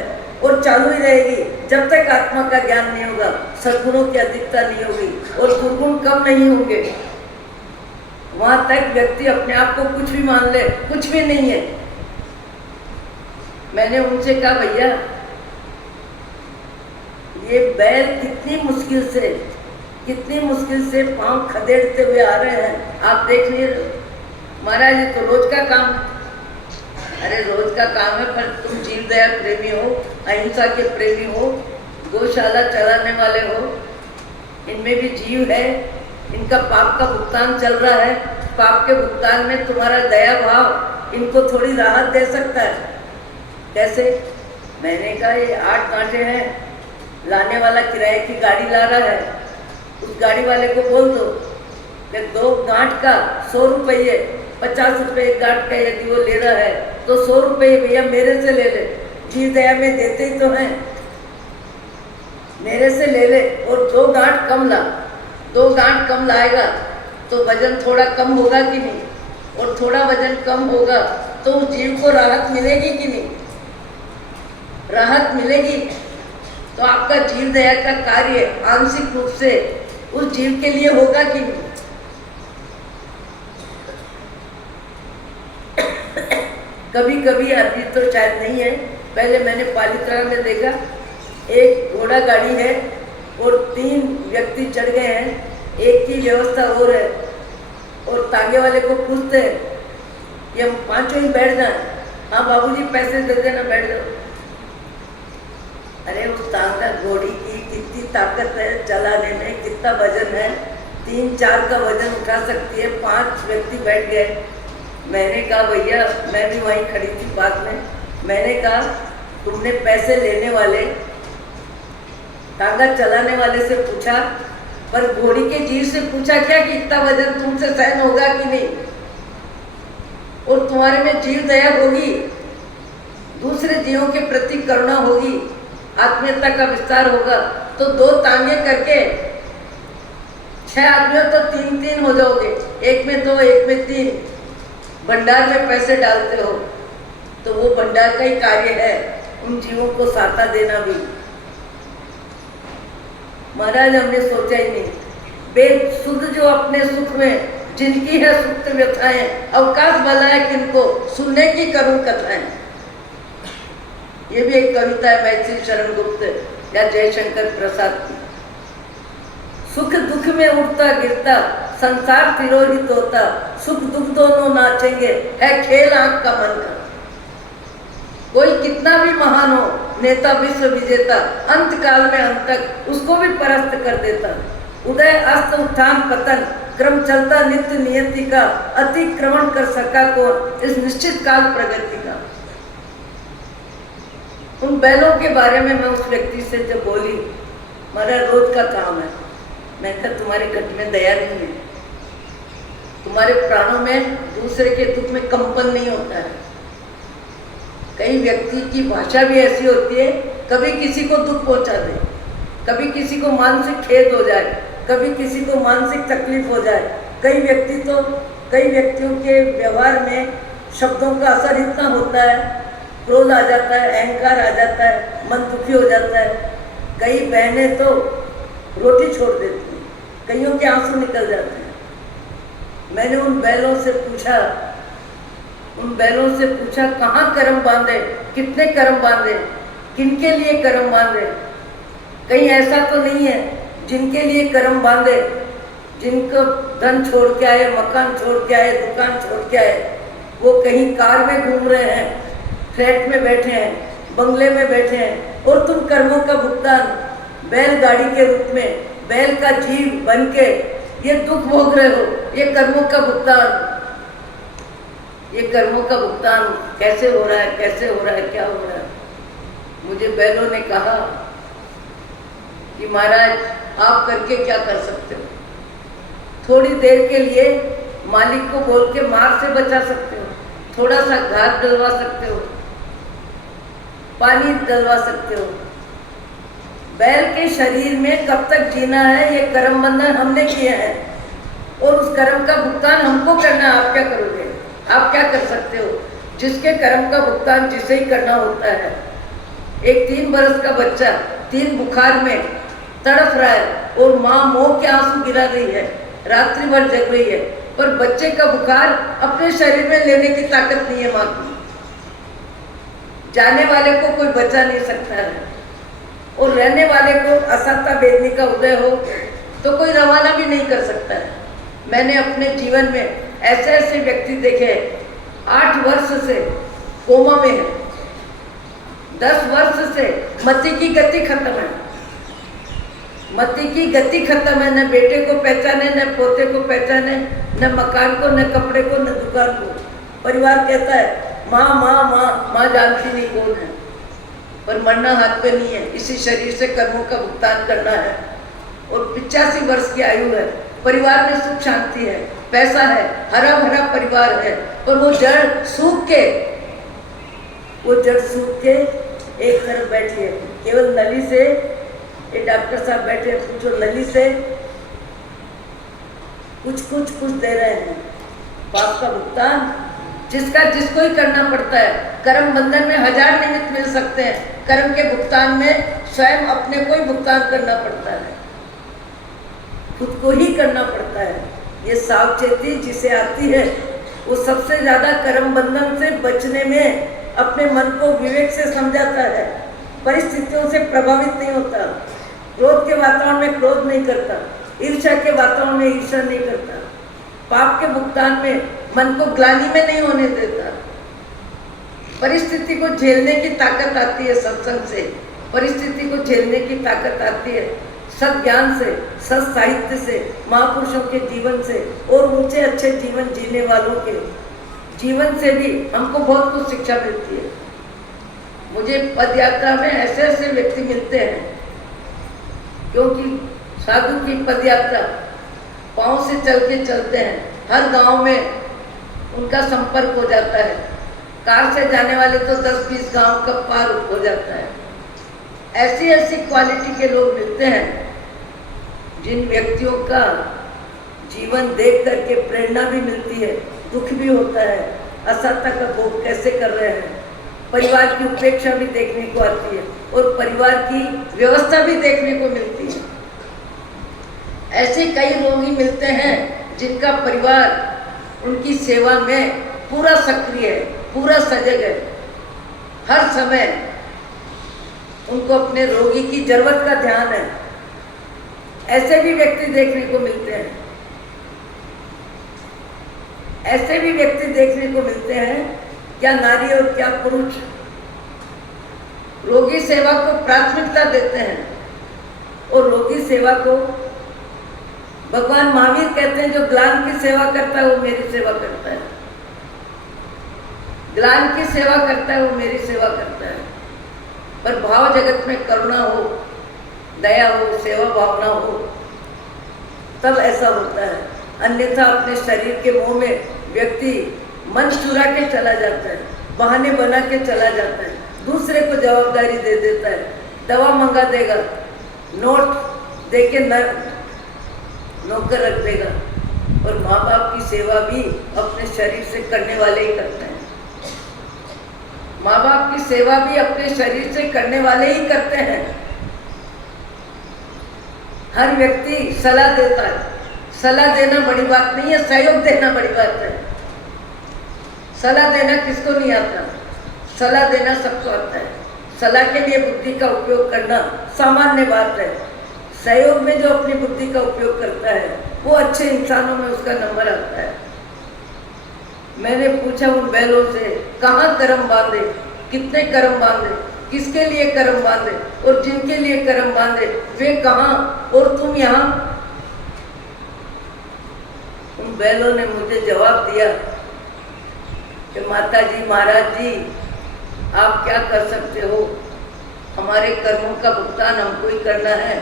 और चालू ही रहेगी जब तक आत्मा का ज्ञान नहीं होगा, सद्गुणों की अधिकता नहीं होगी, और दुर्गुण कम नहीं होंगे। वहां तक व्यक्ति अपने आप को कुछ भी मान ले, कुछ भी नहीं है। मैंने उनसे कहा, भैया ये बैल कितनी मुश्किल से पांव खदेड़ते हुए आ रहे हैं, आप देख नहीं रहे? महाराज ये तो रोज का काम। अरे रोज का काम है, पर तुम जीव दया प्रेमी हो, अहिंसा के प्रेमी हो, गौशाला चलाने वाले हो, इनमें भी जीव है, इनका पाप का भुगतान चल रहा है। पाप के भुगतान में तुम्हारा दया भाव इनको थोड़ी राहत दे सकता है। कैसे? मैंने कहा ये 8 गांठें हैं, लाने वाला किराए की गाड़ी ला रहा है, उस गाड़ी वाले को बोल दो कि 2 गांठ का 100 रुपये, 50 रुपये एक गांठ का यदि वो ले रहा है तो 100 रुपये भैया मेरे से ले ले। जीव दया में देते ही तो हैं, मेरे से ले ले, और 2 गांठ कम ला। 2 गांठ कम लाएगा तो वजन थोड़ा कम होगा कि नहीं, और थोड़ा वजन कम होगा तो उस जीव को राहत मिलेगी कि नहीं? राहत मिलेगी तो आपका जीव दया का कार्य आंशिक रूप से उस जीव के लिए होगा कि नहीं? कभी कभी, अभी तो शायद नहीं है, पहले मैंने पालित्रा में देखा, एक घोड़ा गाड़ी है और 3 व्यक्ति चढ़ गए हैं, एक की व्यवस्था और है, और तांगे वाले को पूछते हैं कि हम 5 ही बैठ जाएं। हाँ बाबूजी पैसे दे देना, बैठ जाओ। अरे उस तांगा घोड़ी की कितनी ताकत है चलाने में, कितना वजन है, 3-4 का वजन उठा सकती है। 5 व्यक्ति बैठ गए। मैंने कहा भैया, मैं भी वहीं खड़ी थी पास में, मैंने कहा तुमने पैसे लेने वाले तांगा चलाने वाले से पूछा, पर घोड़ी के जीव से पूछा क्या कि इतना वजन तुमसे सहन होगा कि नहीं, और तुम्हारे में जीव दया होगी, दूसरे जीवों के प्रति करुणा होगी, आत्मीयता का विस्तार होगा, तो 2 तांगे करके 6 आदमियों तो 3-3 हो जाओगे, एक में 2 एक में 3, भंडार में पैसे डालते हो, तो वो भंडार का ही कार्य है, उन जीवों को साता देना भी। महाराज हमने सोचा ही नहीं, बेसुध जो अपने सुख में जिनकी है सुप्त व्यथाएं, अवकाश भला है किनको सुनने की करूं कथाएं। ये भी एक कविता है मैथिली शरण गुप्त या जयशंकर प्रसाद की। सुख दुख में उठता गिरता संसार तिरोहित होता, सुख दुख दोनों नाचेंगे है खेल आंख का मन का। कोई कितना भी महान हो, नेता विश्व विजेता, अंत काल में अंत तक उसको भी परास्त कर देता। उदय अस्त उत्थान पतन क्रम चलता नित्य नियति का, अतिक्रमण कर सका को इस निश्चित काल प्रगति का। उन बैलों के बारे में मैं उस व्यक्ति से जब बोली, हमारा रोज का काम है, मैं कहा तुम्हारे घट में दया नहीं है, तुम्हारे प्राणों में दूसरे के दुख में कंपन नहीं होता है। कई व्यक्ति की भाषा भी ऐसी होती है, कभी किसी को दुख पहुंचा दे, कभी किसी को मानसिक खेद हो जाए, कभी किसी को मानसिक तकलीफ हो जाए। कई व्यक्तियों के व्यवहार में शब्दों का असर इतना होता है, क्रोध आ जाता है, अहंकार आ जाता है, मन दुखी हो जाता है। कई बहनें तो रोटी छोड़ देती हैं, कईयों के आंसू निकल जाते हैं। मैंने उन बैलों से पूछा कहाँ कर्म बांधे, कितने कर्म बांधे, किनके लिए कर्म बांधे। कहीं ऐसा तो नहीं है जिनके लिए कर्म बांधे, जिनको धन छोड़ के आए, मकान छोड़ के आए, दुकान छोड़ के आए, वो कहीं कार में घूम रहे हैं, फ्लैट में बैठे हैं, बंगले में बैठे हैं, और तुम कर्मों का भुगतान बैलगाड़ी के रूप में बैल का जीव बन के ये दुख भोग रहे हो। ये कर्मों का भुगतान कैसे हो रहा है, क्या हो रहा है। मुझे बैलों ने कहा कि महाराज आप करके क्या कर सकते हो, थोड़ी देर के लिए मालिक को बोल के मार से बचा सकते हो, थोड़ा सा घास डलवा सकते हो, पानी डलवा सकते हो। बैल के शरीर में कब तक जीना है, ये कर्म बंधन हमने किए हैं, और उस कर्म का भुगतान हमको करना है। आप क्या करोगे, आप क्या कर सकते हो। जिसके कर्म का भुगतान जिसे ही करना होता है। एक 3 बरस का बच्चा 3 बुखार में तड़फ रहा है और माँ मोह के आंसू गिरा रही है, रात्रि भर जग रही है, पर बच्चे का बुखार अपने शरीर में लेने की ताकत नहीं है माँ की। जाने वाले को कोई बचा नहीं सकता है, और रहने वाले को असत्ता वेदनी का उदय हो तो कोई रवाना भी नहीं कर सकता है। मैंने अपने जीवन में ऐसे व्यक्ति देखे, 8 वर्ष से कोमा में है, 10 वर्ष से मति की गति खत्म है, न बेटे को पहचाने, न पोते को पहचाने, न मकान को, न कपड़े को, न दुकान को। परिवार कहता है माँ माँ माँ, माँ जानती नहीं कौन है, पर मरना हाथ पे नहीं है। इसी शरीर से कर्मों का भुगतान करना है, और 85 वर्ष की आयु है। परिवार में सुख शांति है, पैसा है, हरा भरा परिवार है, पर वो जड़ सूख के एक तरफ बैठी है, केवल नली से। ये डॉक्टर साहब बैठे, पूछो नली से कुछ दे रहे हैं। पाप का भुगतान जिसको ही करना पड़ता है। कर्म बंधन में 1000 निमित्त मिल सकते हैं, कर्म के भुगतान में स्वयं अपने को ही भुगतान करना पड़ता है, खुद को ही करना पड़ता है। ये सावचेती जिसे आती है, वो सबसे ज्यादा कर्म बंधन से बचने में अपने मन को विवेक से समझाता है, परिस्थितियों से प्रभावित नहीं होता, क्रोध के वातावरण में क्रोध नहीं करता, ईर्ष्या के वातावरण में ईर्ष्या नहीं करता, पाप के भुगतान में मन को ग्लानि में नहीं होने देता। परिस्थिति को झेलने की ताकत आती है सत्संग से, परिस्थिति को झेलने की ताकत आती है सत ज्ञान से, सत साहित्य से, महापुरुषों के जीवन से और ऊंचे अच्छे जीवन जीने वालों के जीवन से भी हमको बहुत कुछ शिक्षा मिलती है। मुझे पदयात्रा में ऐसे ऐसे व्यक्ति मिलते हैं, क्योंकि साधु की पदयात्रा पांव से चल के चलते हैं, हर गांव में उनका संपर्क हो जाता है। कार से जाने वाले तो 10-20 गांव का पार हो जाता है। ऐसी ऐसी क्वालिटी के लोग मिलते हैं जिन व्यक्तियों का जीवन देख करके प्रेरणा भी मिलती है, दुख भी होता है, असत्ता का भोग कैसे कर रहे हैं, परिवार की उपेक्षा भी देखने को आती है और परिवार की व्यवस्था भी देखने को मिलती है। ऐसे कई रोगी मिलते हैं जिनका परिवार उनकी सेवा में पूरा सक्रिय है, पूरा सजग है, हर समय उनको अपने रोगी की जरूरत का ध्यान है। ऐसे भी व्यक्ति देखने को मिलते हैं, ऐसे भी व्यक्ति देखने को मिलते हैं। क्या नारी और क्या पुरुष रोगी सेवा को प्राथमिकता देते हैं और रोगी सेवा को भगवान महावीर कहते हैं जो ग्लान की सेवा करता है वो मेरी सेवा करता है, ग्लान की सेवा करता है वो मेरी सेवा करता है। पर भाव जगत में करुणा हो, दया हो, सेवा भावना हो, तब ऐसा होता है। अन्यथा अपने शरीर के मोह में व्यक्ति मन चुरा के चला जाता है, बहाने बना के चला जाता है, दूसरे को जवाबदारी दे देता है, दवा मंगा देगा, नोट दे के नौकर रख देगा। और माँ बाप की सेवा भी अपने शरीर से करने वाले ही करते हैं, माँ बाप की सेवा भी अपने शरीर से करने वाले ही करते हैं। हर व्यक्ति सलाह देता है, सलाह देना बड़ी बात नहीं है, सहयोग देना बड़ी बात है। सलाह देना किसको नहीं आता? सलाह देना सबको आता है। सलाह के लिए बुद्धि का उपयोग करना सामान्य बात है। सहयोग में जो अपनी बुद्धि का उपयोग करता है वो अच्छे इंसानों में उसका नंबर आता है। मैंने पूछा उन बैलों से, कहाँ कर्म बांधे, कितने कर्म बांधे, किसके लिए कर्म बांधे और जिनके लिए कर्म बांधे वे कहाँ और तुम यहाँ? उन बैलों ने मुझे जवाब दिया कि माता जी, महाराज जी, आप क्या कर सकते हो, हमारे कर्मों का भुगतान हमको ही करना है।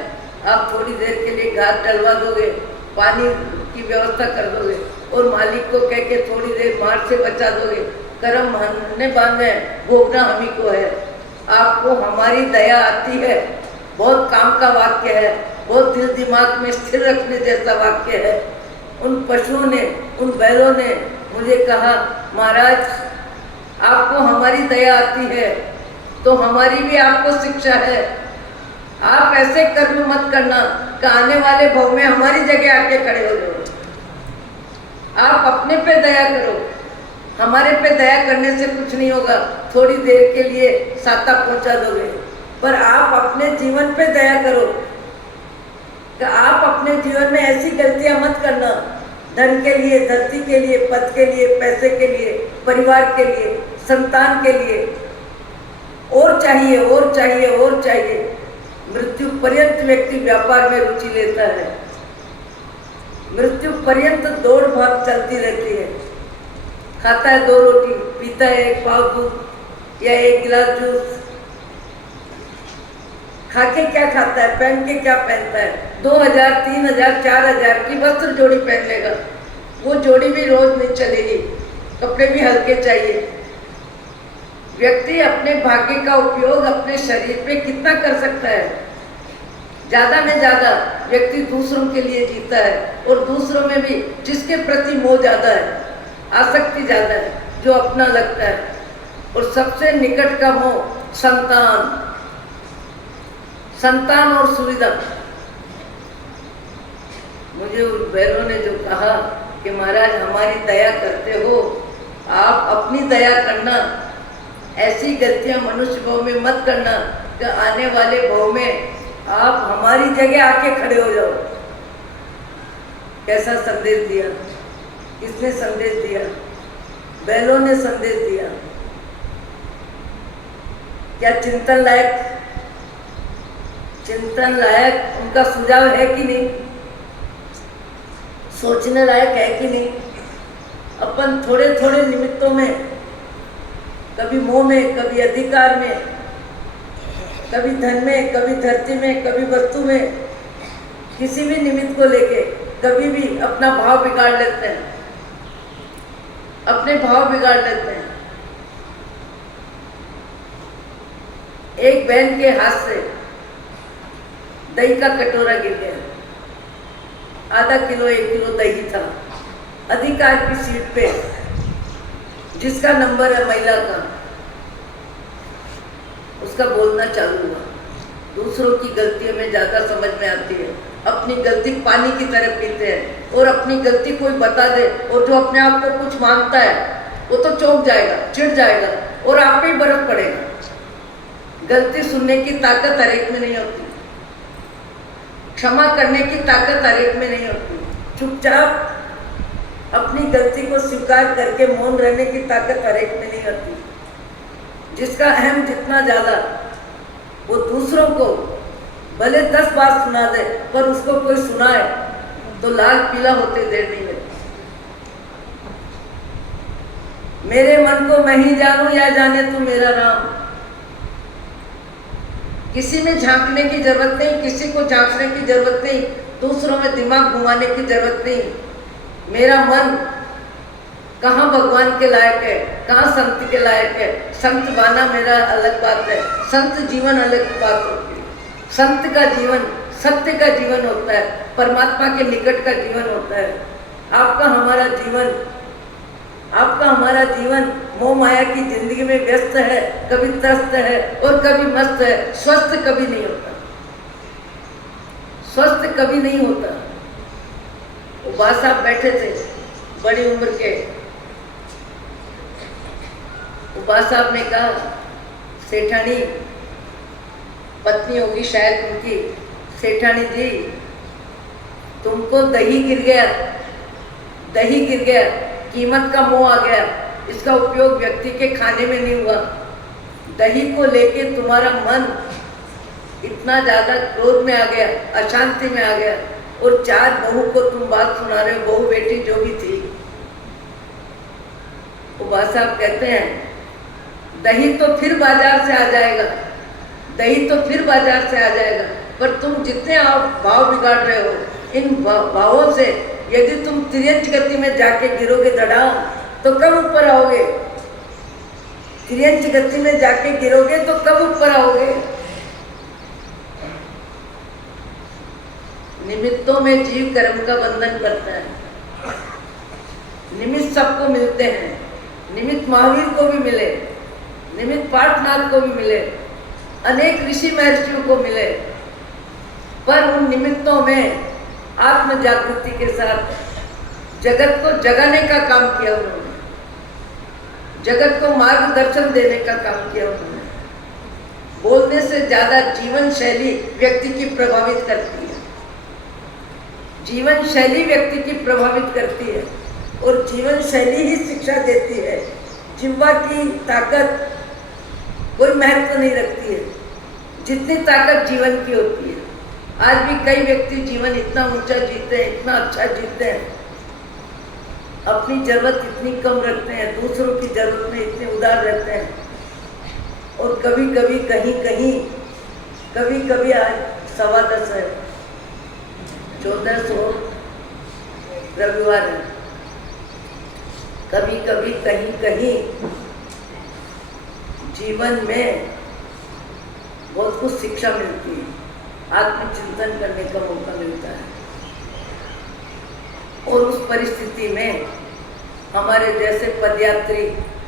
आप थोड़ी देर के लिए घास डलवा दोगे, पानी की व्यवस्था कर दोगे और मालिक को कह के थोड़ी देर मार से बचा दोगे। कर्म हमने बांधे हैं, भोगना हम ही को है। आपको हमारी दया आती है। बहुत काम का वाक्य है, बहुत दिल दिमाग में स्थिर रखने जैसा वाक्य है। उन पशुओं ने, उन बैलों ने मुझे कहा, महाराज आपको हमारी दया आती है तो हमारी भी आपको शिक्षा है। आप ऐसे कर्म मत करना कि आने वाले भव में हमारी जगह आके खड़े हो जाओ। आप अपने पे दया करो, हमारे पे दया करने से कुछ नहीं होगा, थोड़ी देर के लिए साता पहुंचा दोगे। पर आप अपने जीवन पे दया करो कि आप अपने जीवन में ऐसी गलतियां मत करना, धन के लिए, धरती के लिए, पद के लिए, पैसे के लिए, परिवार के लिए, संतान के लिए, और चाहिए और चाहिए और चाहिए। मृत्यु पर्यंत व्यक्ति व्यापार में रुचि लेता है, मृत्यु पर्यंत दौड़ भाग चलती रहती है। खाता है 2 रोटी, पीता है 1 पाव दूध या 1 गिलास जूस। खा के क्या खाता है, पहन के क्या पहनता है? 2000, 3000, 4000 की वस्त्र जोड़ी पहन लेगा, वो जोड़ी भी रोज नहीं चलेगी, कपड़े भी हल्के चाहिए। व्यक्ति अपने भाग्य का उपयोग अपने शरीर पे कितना कर सकता है? ज्यादा में ज्यादा व्यक्ति दूसरों के लिए जीता है और दूसरों में भी जिसके प्रति मोह ज्यादा है, आसक्ति ज्यादा है, जो अपना लगता है। और सबसे निकट का मोह संतान, संतान और सुविधा। मुझे उन बैलों ने जो कहा कि महाराज हमारी दया करते हो, आप अपनी दया करना, ऐसी गलतियां मनुष्य भाव में मत करना कि आने वाले भाव में आप हमारी जगह आके खड़े हो जाओ। कैसा संदेश दिया? किसने संदेश दिया? बैलों ने संदेश दिया। क्या चिंतन लायक चिंतन लायक उनका सुझाव है कि नहीं, सोचने लायक है कि नहीं। अपन थोड़े थोड़े निमित्तों में, कभी मोह में, कभी अधिकार में, कभी धन में, कभी धरती में, कभी वस्तु में, किसी भी निमित्त को लेके कभी भी अपना भाव बिगाड़ लेते हैं, अपने भाव बिगाड़ लेते हैं। एक बहन के हाथ से दही का कटोरा गिर गया, आधा किलो 1 किलो दही था, अधिकार की सीट पे जिसका नंबर है महिला का, उसका बोलना चालू हुआ। दूसरों की गलती हमें ज्यादा समझ में आती है, अपनी गलती पानी की तरह पीते हैं, और अपनी गलती कोई बता दे और जो अपने आप को कुछ मानता है वो तो चौंक जाएगा, चिढ़ जाएगा और आप पे ही बर्फ पड़ेगा। गलती सुनने की ताकत हर एक में नहीं होती, क्षमा करने की ताकत हर एक में नहीं होती, चुपचाप अपनी गलती को स्वीकार करके मौन रहने की ताकत हर एक में नहीं होती। जिसका अहम जितना ज्यादा, वो दूसरों को भले 10 बार सुना दे, पर उसको कोई सुनाए तो लाल पीला होते देर नहीं लगती। मेरे मन को मैं ही जानूं या जाने तू मेरा राम। किसी में झांकने की जरूरत नहीं, किसी को झांकने की जरूरत नहीं, दूसरों में दिमाग घुमाने की जरूरत नहीं। मेरा मन कहाँ भगवान के लायक है, कहाँ संत के लायक है। संत बाना मेरा अलग बात है, संत जीवन अलग बात होती है। संत का जीवन सत्य का जीवन होता है, परमात्मा के निकट का जीवन होता है। आपका हमारा जीवन मोह माया की जिंदगी में व्यस्त है, कभी त्रस्त है और कभी मस्त है, स्वस्थ कभी नहीं होता, स्वस्थ कभी नहीं होता। वो बा साहब बैठे थे बड़ी उम्र के, वो बा साहब ने कहा, सेठानी पत्नी होगी शायद उनकी, सेठानी जी तुमको दही गिर गया, कीमत का मोह आ गया, इसका उपयोग व्यक्ति के खाने में नहीं हुआ। दही को लेके तुम्हारा मन इतना ज्यादा क्रोध में आ गया, अशांति में आ गया, और 4 बहू को तुम बात सुना रहे हो, बहू बेटी जो भी थी। वो बा साहब कहते हैं, दही तो फिर बाजार से आ जाएगा, दही तो फिर बाजार से आ जाएगा, पर तुम जितने आप भाव बिगाड़ रहे हो, इन भावों से यदि तुम तिर्यंच गति में जाके गिरोगे धड़ाम, तो कब ऊपर आओगे? तिर्यंच गति में जाके गिरोगे तो कब ऊपर आओगे? निमित्तों में जीव कर्म का बंधन करता है। निमित्त सबको मिलते हैं, निमित्त महावीर को भी मिले, निमित्त पार्थनाथ को भी मिले, अनेक ऋषि महर्षियों को मिले, पर उन निमित्तों में आत्म जागृति के साथ जगत को जगाने का काम किया उन्होंने, जगत को मार्गदर्शन देने का काम किया उन्होंने। बोलने से ज्यादा जीवन शैली व्यक्ति की प्रभावित करती है, जीवन शैली व्यक्ति की प्रभावित करती है, और जीवन शैली ही शिक्षा देती है। जिह्वा की ताकत कोई महत्व नहीं रखती है जितनी ताकत जीवन की होती है। आज भी कई व्यक्ति जीवन इतना ऊंचा जीते हैं, इतना अच्छा जीते हैं, अपनी जरूरत इतनी कम रखते हैं, दूसरों की जरूरत में इतने उदार रहते हैं, और कभी कभी कभी आज 10:15 है, 1400 रविवार है, कभी कहीं जीवन में बहुत कुछ शिक्षा मिलती है, आत्मचिंतन करने का मौका मिलता है। और उस परिस्थिति में हमारे जैसे पदयात्री,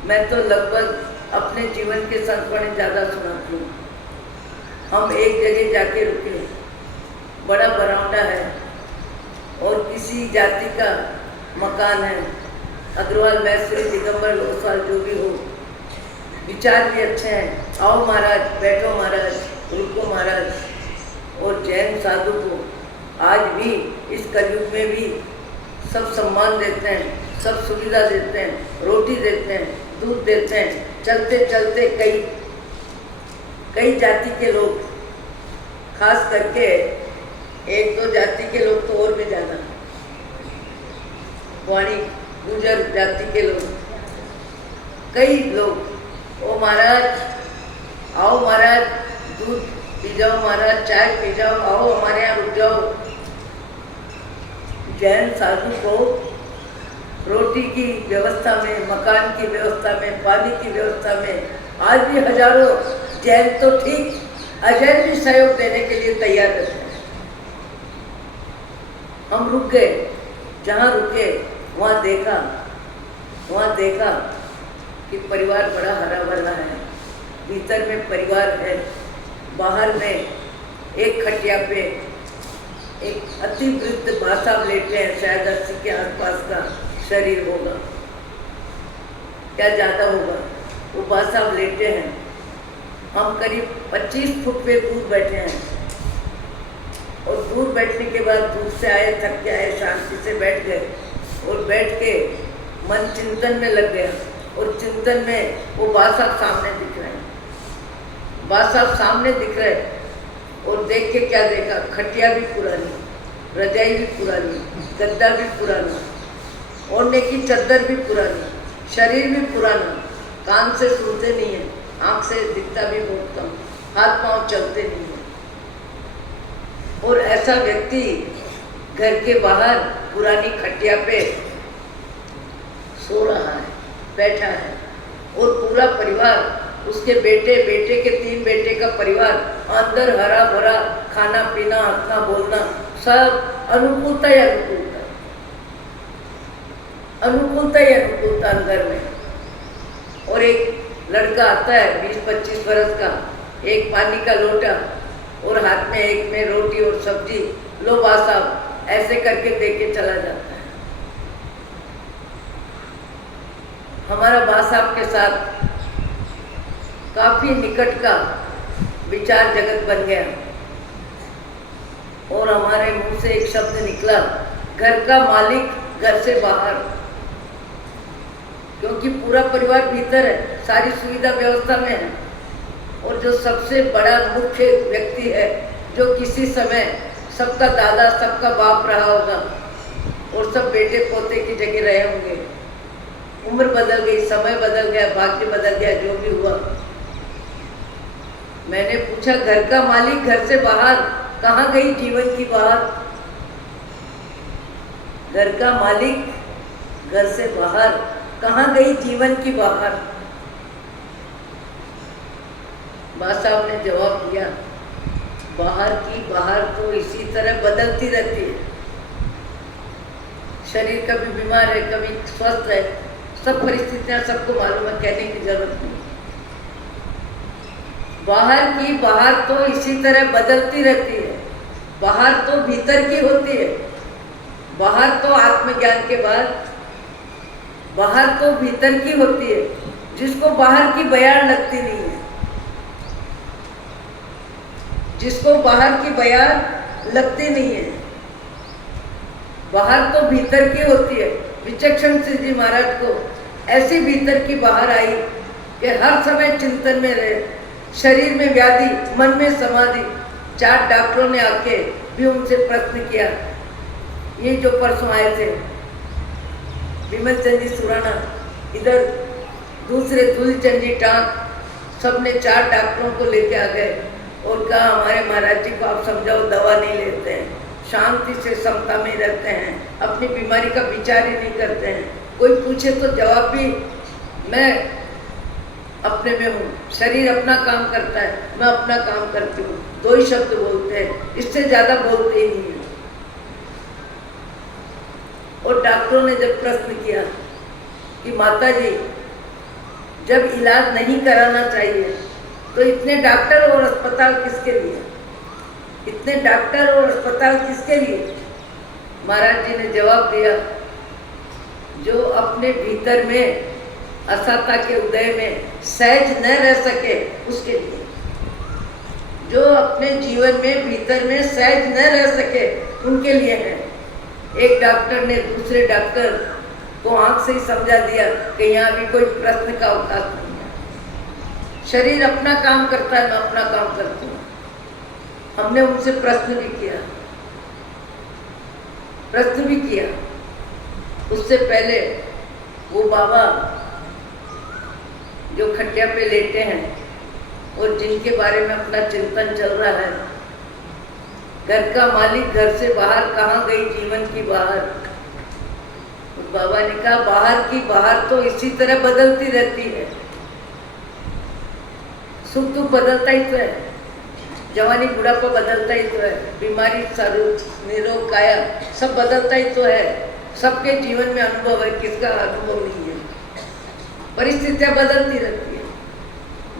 मैं तो लगभग अपने जीवन के संस्मरण ज़्यादा सुनाती हूँ। हम एक जगह जाके रुके, बड़ा बरामदा है और किसी जाति का मकान है, अग्रवाल मैत्री दिगंबर लोसाल जो भी हो, विचार भी अच्छे हैं, आओ महाराज, बैठो महाराज, रुको महाराज। और जैन साधु को आज भी इस कलयुग में भी सब सम्मान देते हैं, सब सुविधा देते हैं, रोटी देते हैं, दूध देते हैं। चलते चलते कई जाति के लोग खास करके एक दो जाति के लोग तो और भी ज़्यादा, वाणी गुजर जाति के लोग, कई लोग, ओ महाराज आओ महाराज दूध पी जाओ, महाराज चाय पी जाओ, आओ हमारे यहाँ रुक जाओ। जैन साधु को रोटी की व्यवस्था में, मकान की व्यवस्था में, पानी की व्यवस्था में आज भी हजारों जैन तो ठीक, अजैन भी सहयोग देने के लिए तैयार रहते हैं। हम रुक गए, जहाँ रुके वहाँ देखा कि परिवार बड़ा हरा भरा है, भीतर में परिवार है, बाहर में एक खटिया पे एक अति वृद्ध बासा लेटे हैं, शायद 80 के आसपास का शरीर होगा, क्या ज़्यादा होगा, वो बासा लेटे हैं। हम करीब 25 फुट पे दूर बैठे हैं और दूर बैठने के बाद दूर से आए, थक के आए, शांति से बैठ गए और बैठ के मन चिंतन में लग गया और चिंतन में वो बासा सामने दिख रहे हैं, बासा सामने दिख रहे और देख के क्या देखा, खटिया भी पुरानी, रजाई भी पुरानी, गद्दा भी पुराना, ओढ़ने की चादर भी पुरानी, शरीर भी पुराना, कान से सुनते नहीं है, आँख से दिखता भी बहुत कम, हाथ पांव चलते नहीं है। और ऐसा व्यक्ति घर के बाहर पुरानी खटिया पे सो रहा है, बैठा है और पूरा परिवार, उसके बेटे के 3 बेटे का परिवार अंदर हरा भरा, खाना पीना, हंसना बोलना, सब अनुकूलता ही अनुकूलता अंदर में। और एक लड़का आता है 20-25 वर्ष का, एक पानी का लोटा और हाथ में एक में रोटी और सब्जी, लो बा साहब, ऐसे करके दे के चला जाता है। हमारा बा साहब के साथ काफी निकट का विचार जगत बन गया और हमारे मुंह से एक शब्द निकला, घर का मालिक घर से बाहर, क्योंकि पूरा परिवार भीतर है, सारी सुविधा व्यवस्था में है और जो सबसे बड़ा मुख्य व्यक्ति है, जो किसी समय सबका दादा सबका बाप रहा होगा और सब बेटे पोते की जगह रहे होंगे, उम्र बदल गई, समय बदल गया, भाग्य बदल गया, जो भी हुआ। मैंने पूछा, घर का मालिक घर से बाहर, कहाँ गई जीवन की बाहर? घर का मालिक घर से बाहर, कहाँ गई जीवन की बाहर? बा साहब ने जवाब दिया, बाहर की बाहर तो इसी तरह बदलती रहती है, शरीर कभी बीमार है, कभी स्वस्थ है, सब परिस्थितियां सबको मालूम है, कहने की जरूरत नहीं। बाहर की बाहर तो इसी तरह बदलती रहती है, बाहर तो भीतर की होती है, बाहर तो आत्मज्ञान के बाद बाहर तो भीतर की होती है, जिसको बाहर की बयान लगती नहीं है, जिसको बाहर की बयान लगती नहीं है, बाहर तो भीतर की होती है। विचक्षण सिंह जी महाराज को ऐसी भीतर की बाहर आई कि हर समय चिंतन में रहे, शरीर में व्याधि, मन में समाधि। 4 डॉक्टरों ने आके भी उनसे प्रश्न किया, ये जो परसों आए थे विमल चंद जी सुराना, इधर दूसरे धूलचंद जी टांक, सबने 4 डॉक्टरों को लेके आ गए और कहा, हमारे महाराज जी को आप समझाओ, दवा नहीं लेते हैं, शांति से समता में रहते हैं, अपनी बीमारी का विचार ही नहीं करते हैं, कोई पूछे तो जवाब भी मैं अपने में हूँ, शरीर अपना काम करता है, मैं अपना काम करती हूँ, 2 ही शब्द बोलते हैं, इससे ज़्यादा बोलते ही नहीं है। और डॉक्टरों ने जब प्रश्न किया कि माता जी, जब इलाज नहीं कराना चाहिए तो इतने डॉक्टर और अस्पताल किसके लिए, इतने डॉक्टर और अस्पताल किसके लिए? महाराज जी ने जवाब दिया, जो अपने भीतर में असत्ता के उदय में सहज न रह सके उसके लिए, जो अपने जीवन में भीतर में सहज न रह सके उनके लिए है। एक डॉक्टर ने दूसरे डॉक्टर को आंख से ही समझा दिया कि यहाँ भी कोई प्रश्न का अवकाश नहीं है, शरीर अपना काम करता है, मैं अपना काम करती हूँ। हमने उनसे प्रश्न भी किया। उससे पहले वो बाबा जो खटिया पे लेटे हैं और जिनके बारे में अपना चिंतन चल रहा है, घर का मालिक घर से बाहर कहाँ गई जीवन की बाहर। उस बाबा ने कहा बाहर की बाहर तो इसी तरह बदलती रहती है। सुख दुख बदलता ही तो है, जवानी बुढ़ापा बदलता ही तो है, बीमारी स्वरूप निरोग काया सब बदलता ही तो है। सबके जीवन में अनुभव है, किसका अनुभव नहीं है। परिस्थितियां बदलती रहती है।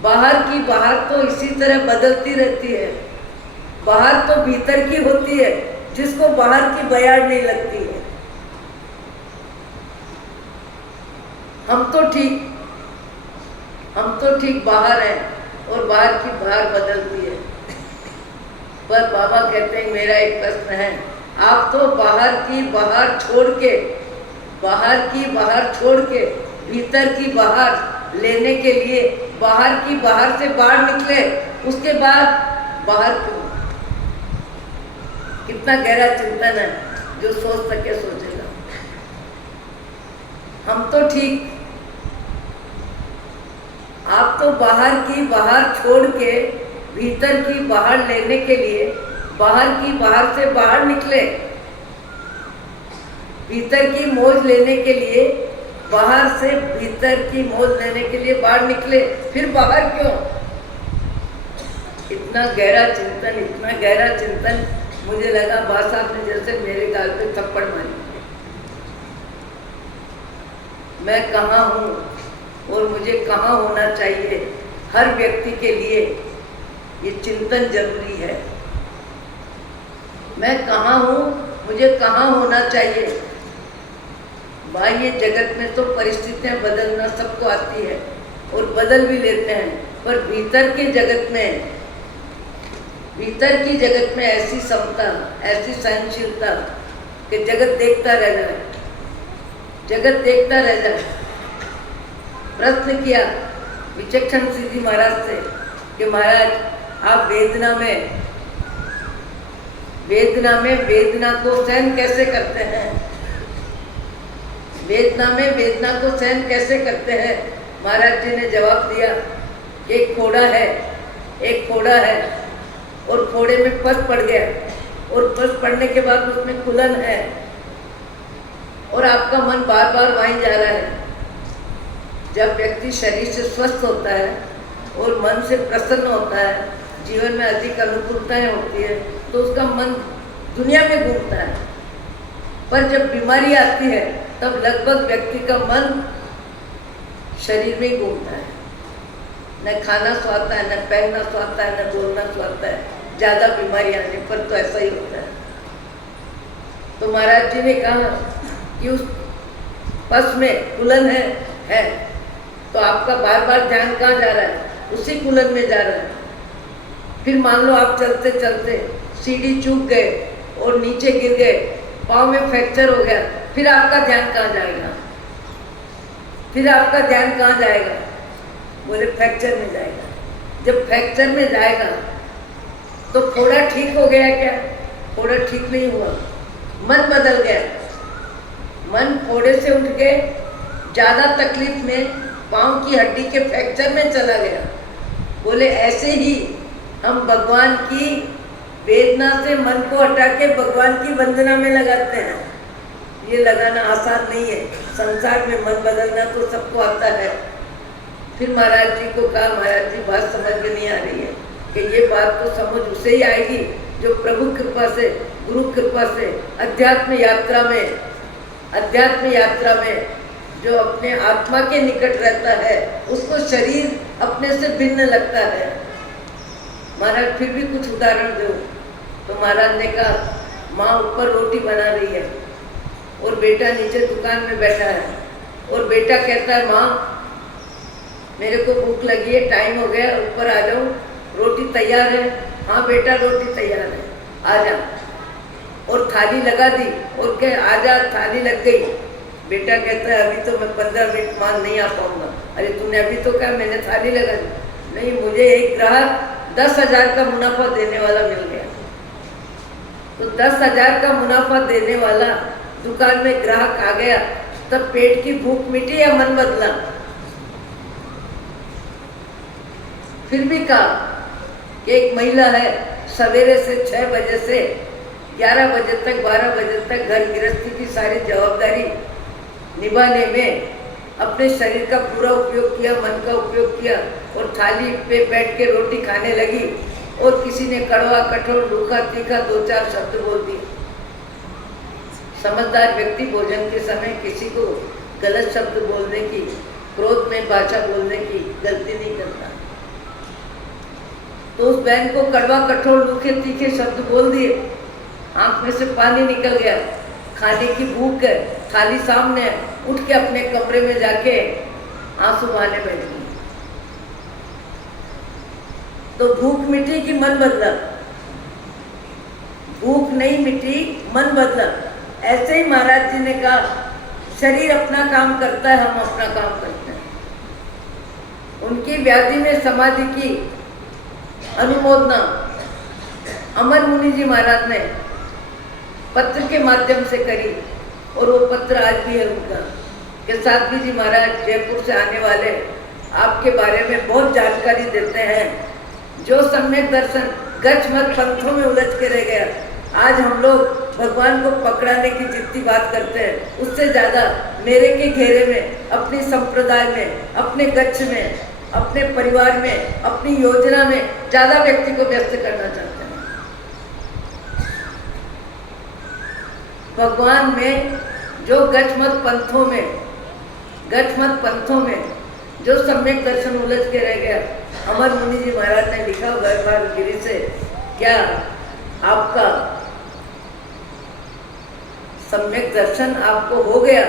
बाहर की बाहर तो इसी तरह बदलती रहती है। बाहर तो भीतर की होती है, जिसको बाहर की बयाड़ नहीं लगती है। हम तो ठीक बाहर हैं और बाहर की बाहर बदलती है। पर बाबा कहते हैं मेरा एक प्रश्न है, आप तो बाहर की बाहर छोड़ के भीतर की बाहर लेने के लिए बाहर की बाहर से बाहर निकले, उसके बाद बाहर क्यों? कितना गहरा चिंतन है, जो सोच सके सोचेगा। हम तो ठीक, आप तो बाहर की बाहर छोड़ के भीतर की बाहर लेने के लिए बाहर की बाहर से बाहर निकले, भीतर की मौज लेने के लिए बाहर से भीतर की मौज लेने के लिए बाहर निकले, फिर बाहर क्यों? इतना गहरा चिंतन मुझे लगा बा साहब ने जैसे मेरे गाल पे थप्पड़ मारी। मैं कहाँ हूँ और मुझे कहाँ होना चाहिए, हर व्यक्ति के लिए ये चिंतन जरूरी है। मैं कहाँ हूँ, मुझे कहाँ होना चाहिए। बाह्य जगत में तो परिस्थितियां बदलना सबको आती है और बदल भी लेते हैं, पर भीतर की जगत में ऐसी समता, ऐसी सहनशीलता कि जगत देखता रह जाए। प्रश्न किया विचक्षण सिद्धि महाराज से कि महाराज आप वेदना को सहन कैसे करते हैं? वेदना को सहन कैसे करते हैं? महाराज जी ने जवाब दिया कि एक फोड़ा है और फोड़े में पस पड़ गया और पस पड़ने के बाद उसमें खुलन है और आपका मन बार बार वहीं जा रहा है। जब व्यक्ति शरीर से स्वस्थ होता है और मन से प्रसन्न होता है, जीवन में अधिक अनुकूलताएं होती है, तो उसका मन दुनिया में घूमता है। पर जब बीमारी आती है तब लगभग व्यक्ति का मन शरीर में ही घूमता है। न खाना स्वादता है, न पहनना स्वादता है, न बोलना स्वादता है। ज़्यादा बीमारी आने पर तो ऐसा ही होता है। तो महाराज जी ने कहा कि उस पस में कुलन है तो आपका बार बार ध्यान कहाँ जा रहा है? उसी कुलन में जा रहा है। फिर मान लो आप चलते चलते सीढ़ी चूक गए और नीचे गिर गए, पाँव में फ्रैक्चर हो गया, फिर आपका ध्यान कहाँ जाएगा? बोले फ्रैक्चर में जाएगा। जब फ्रैक्चर में जाएगा तो फोड़ा ठीक हो गया क्या? फोड़ा ठीक नहीं हुआ, मन बदल गया। मन फोड़े से उठ के ज़्यादा तकलीफ में पाँव की हड्डी के फ्रैक्चर में चला गया। बोले ऐसे ही हम भगवान की वेदना से मन को हटा के भगवान की वंदना में लगाते हैं। ये लगाना आसान नहीं है। संसार में मन बदलना तो सबको आता है। फिर महाराज जी को कहा, महाराज जी बात समझ में नहीं आ रही है कि ये बात तो समझ उसे ही आएगी जो प्रभु कृपा से, गुरु कृपा से अध्यात्म यात्रा में जो अपने आत्मा के निकट रहता है, उसको शरीर अपने से भिन्न लगता है। महाराज फिर भी कुछ उदाहरण दो। तो महाराज ने कहा, माँ ऊपर रोटी बना रही है और बेटा नीचे दुकान में बैठा है और बेटा कहता है माँ मेरे को भूख लगी है, टाइम हो गया, ऊपर आ जाओ, रोटी तैयार है। हाँ बेटा रोटी तैयार है, आ जा। और थाली लगा दी और कह आजा, थाली लग गई। बेटा कहता है अभी तो मैं 15 मिनट मान नहीं आ पाऊंगा। अरे तूने अभी तो कहा मैंने थाली लगा दी। नहीं, मुझे एक ग्राहक 10,000 का मुनाफा देने वाला मिल गया। तो 10,000 का मुनाफा देने वाला दुकान में ग्राहक आ गया, तब पेट की भूख मिटी या मन बदला? फिर भी कहा कि एक महिला है, सवेरे से 6 बजे से 11 बजे तक 12 बजे तक घर गृहस्थी की सारी जवाबदारी निभाने में अपने शरीर का पूरा उपयोग किया, मन का उपयोग किया और थाली पे बैठ के रोटी खाने लगी और किसी ने कड़वा कठोर रूखा तीखा 2-4 शब्द बोल दिए। समझदार व्यक्ति भोजन के समय किसी को गलत शब्द बोलने की, क्रोध में भाषा बोलने की गलती नहीं करता। तो उस बहन को कड़वा कठोर रूखे तीखे शब्द बोल दिए, आंख में से पानी निकल गया, खाने की भूख है, थाली सामने है, उठ के अपने कमरे में जाके आंसू बहाने बैठ गई। तो भूख मिटी कि मन बदला? भूख नहीं मिटी, मन बदला। ऐसे ही महाराज जी ने कहा, शरीर अपना काम करता है, हम अपना काम करते हैं। उनकी व्याधि में समाधि की अनुमोदना अमर मुनि जी महाराज ने पत्र के माध्यम से करी और वो पत्र आज भी है उनका कि साध्वी जी महाराज जयपुर से आने वाले, आपके बारे में बहुत जानकारी देते हैं। जो सम्यक दर्शन गच्छ मत पंथों में उलझ के रह गया, आज हम लोग भगवान को पकड़ाने की जितनी बात करते हैं, उससे ज़्यादा मेरे के घेरे में, अपनी संप्रदाय में, अपने गच्छ में, अपने परिवार में, अपनी योजना में ज़्यादा व्यक्ति को व्यस्त करना चाहते हैं। भगवान में जो गच्छमत पंथों में जो सम्यक दर्शन उलझ के रह गया, अमर मुनि जी महाराज ने लिखा गर्भार गिरी से, क्या आपका सम्यक दर्शन आपको हो गया,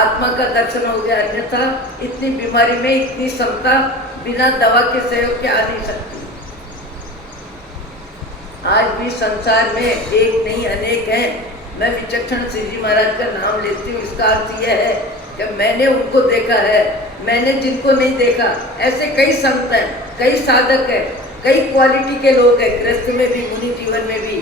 आत्मा का दर्शन हो गया, अन्यथा इतनी बीमारी में इतनी क्षमता बिना दवा के सहयोग के आ नहीं सकती। आज भी संसार में एक नहीं अनेक हैं। मैं विचक्षण श्री जी महाराज का नाम लेती हूँ, इसका अर्थ यह है कि मैंने उनको देखा है, मैंने जिनको नहीं देखा। ऐसे कई संत हैं, कई साधक हैं, कई क्वालिटी के लोग हैं, गृहस्थ में भी, मुनि जीवन में भी,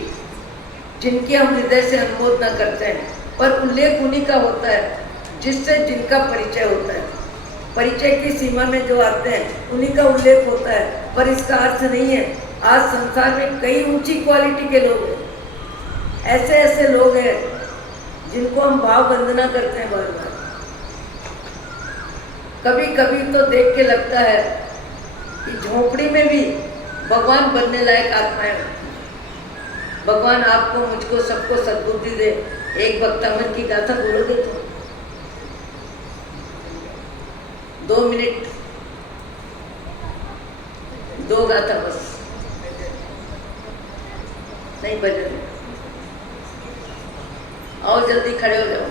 जिनकी हम हृदय से अनुमोदना करते हैं। पर उल्लेख उन्हीं का होता है जिससे जिनका परिचय होता है। परिचय की सीमा में जो आते हैं उन्हीं का उल्लेख होता है, पर इसका अर्थ नहीं है। आज संसार में कई ऊंची क्वालिटी के लोग हैं, ऐसे ऐसे लोग हैं जिनको हम भाव वंदना करते हैं बार बार। कभी कभी तो देख के लगता है कि झोपड़ी में भी भगवान बनने लायक आत्माएं होती हैं। भगवान आपको, मुझको, सबको सद्बुद्धि दे। एक भक्तामन की गाथा बोलोगे तो 2 मिनट, 2 गाथा बस, नहीं भजन। आओ जल्दी खड़े हो जाओ।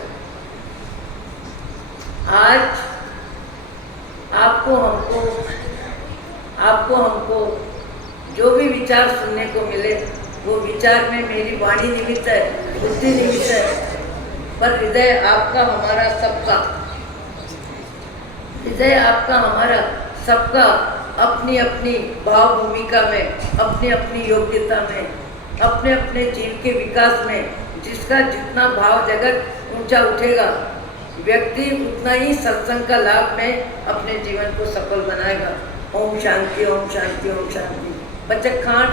आज आपको हमको जो भी विचार सुनने को मिले, वो विचार में मेरी वाणी निमित्त है, बुद्धि निमित्त है, पर हृदय आपका हमारा सबका, हृदय आपका हमारा सबका अपनी अपनी भाव भूमिका में, अपनी अपनी योग्यता में, अपने अपने जीव के विकास में, जिसका जितना भाव जगत ऊंचा उठेगा, व्यक्ति उतना ही सत्संग का लाभ में अपने जीवन को सफल बनाएगा। ओम शांति, ओम शांति, ओम शांति। बचक खांड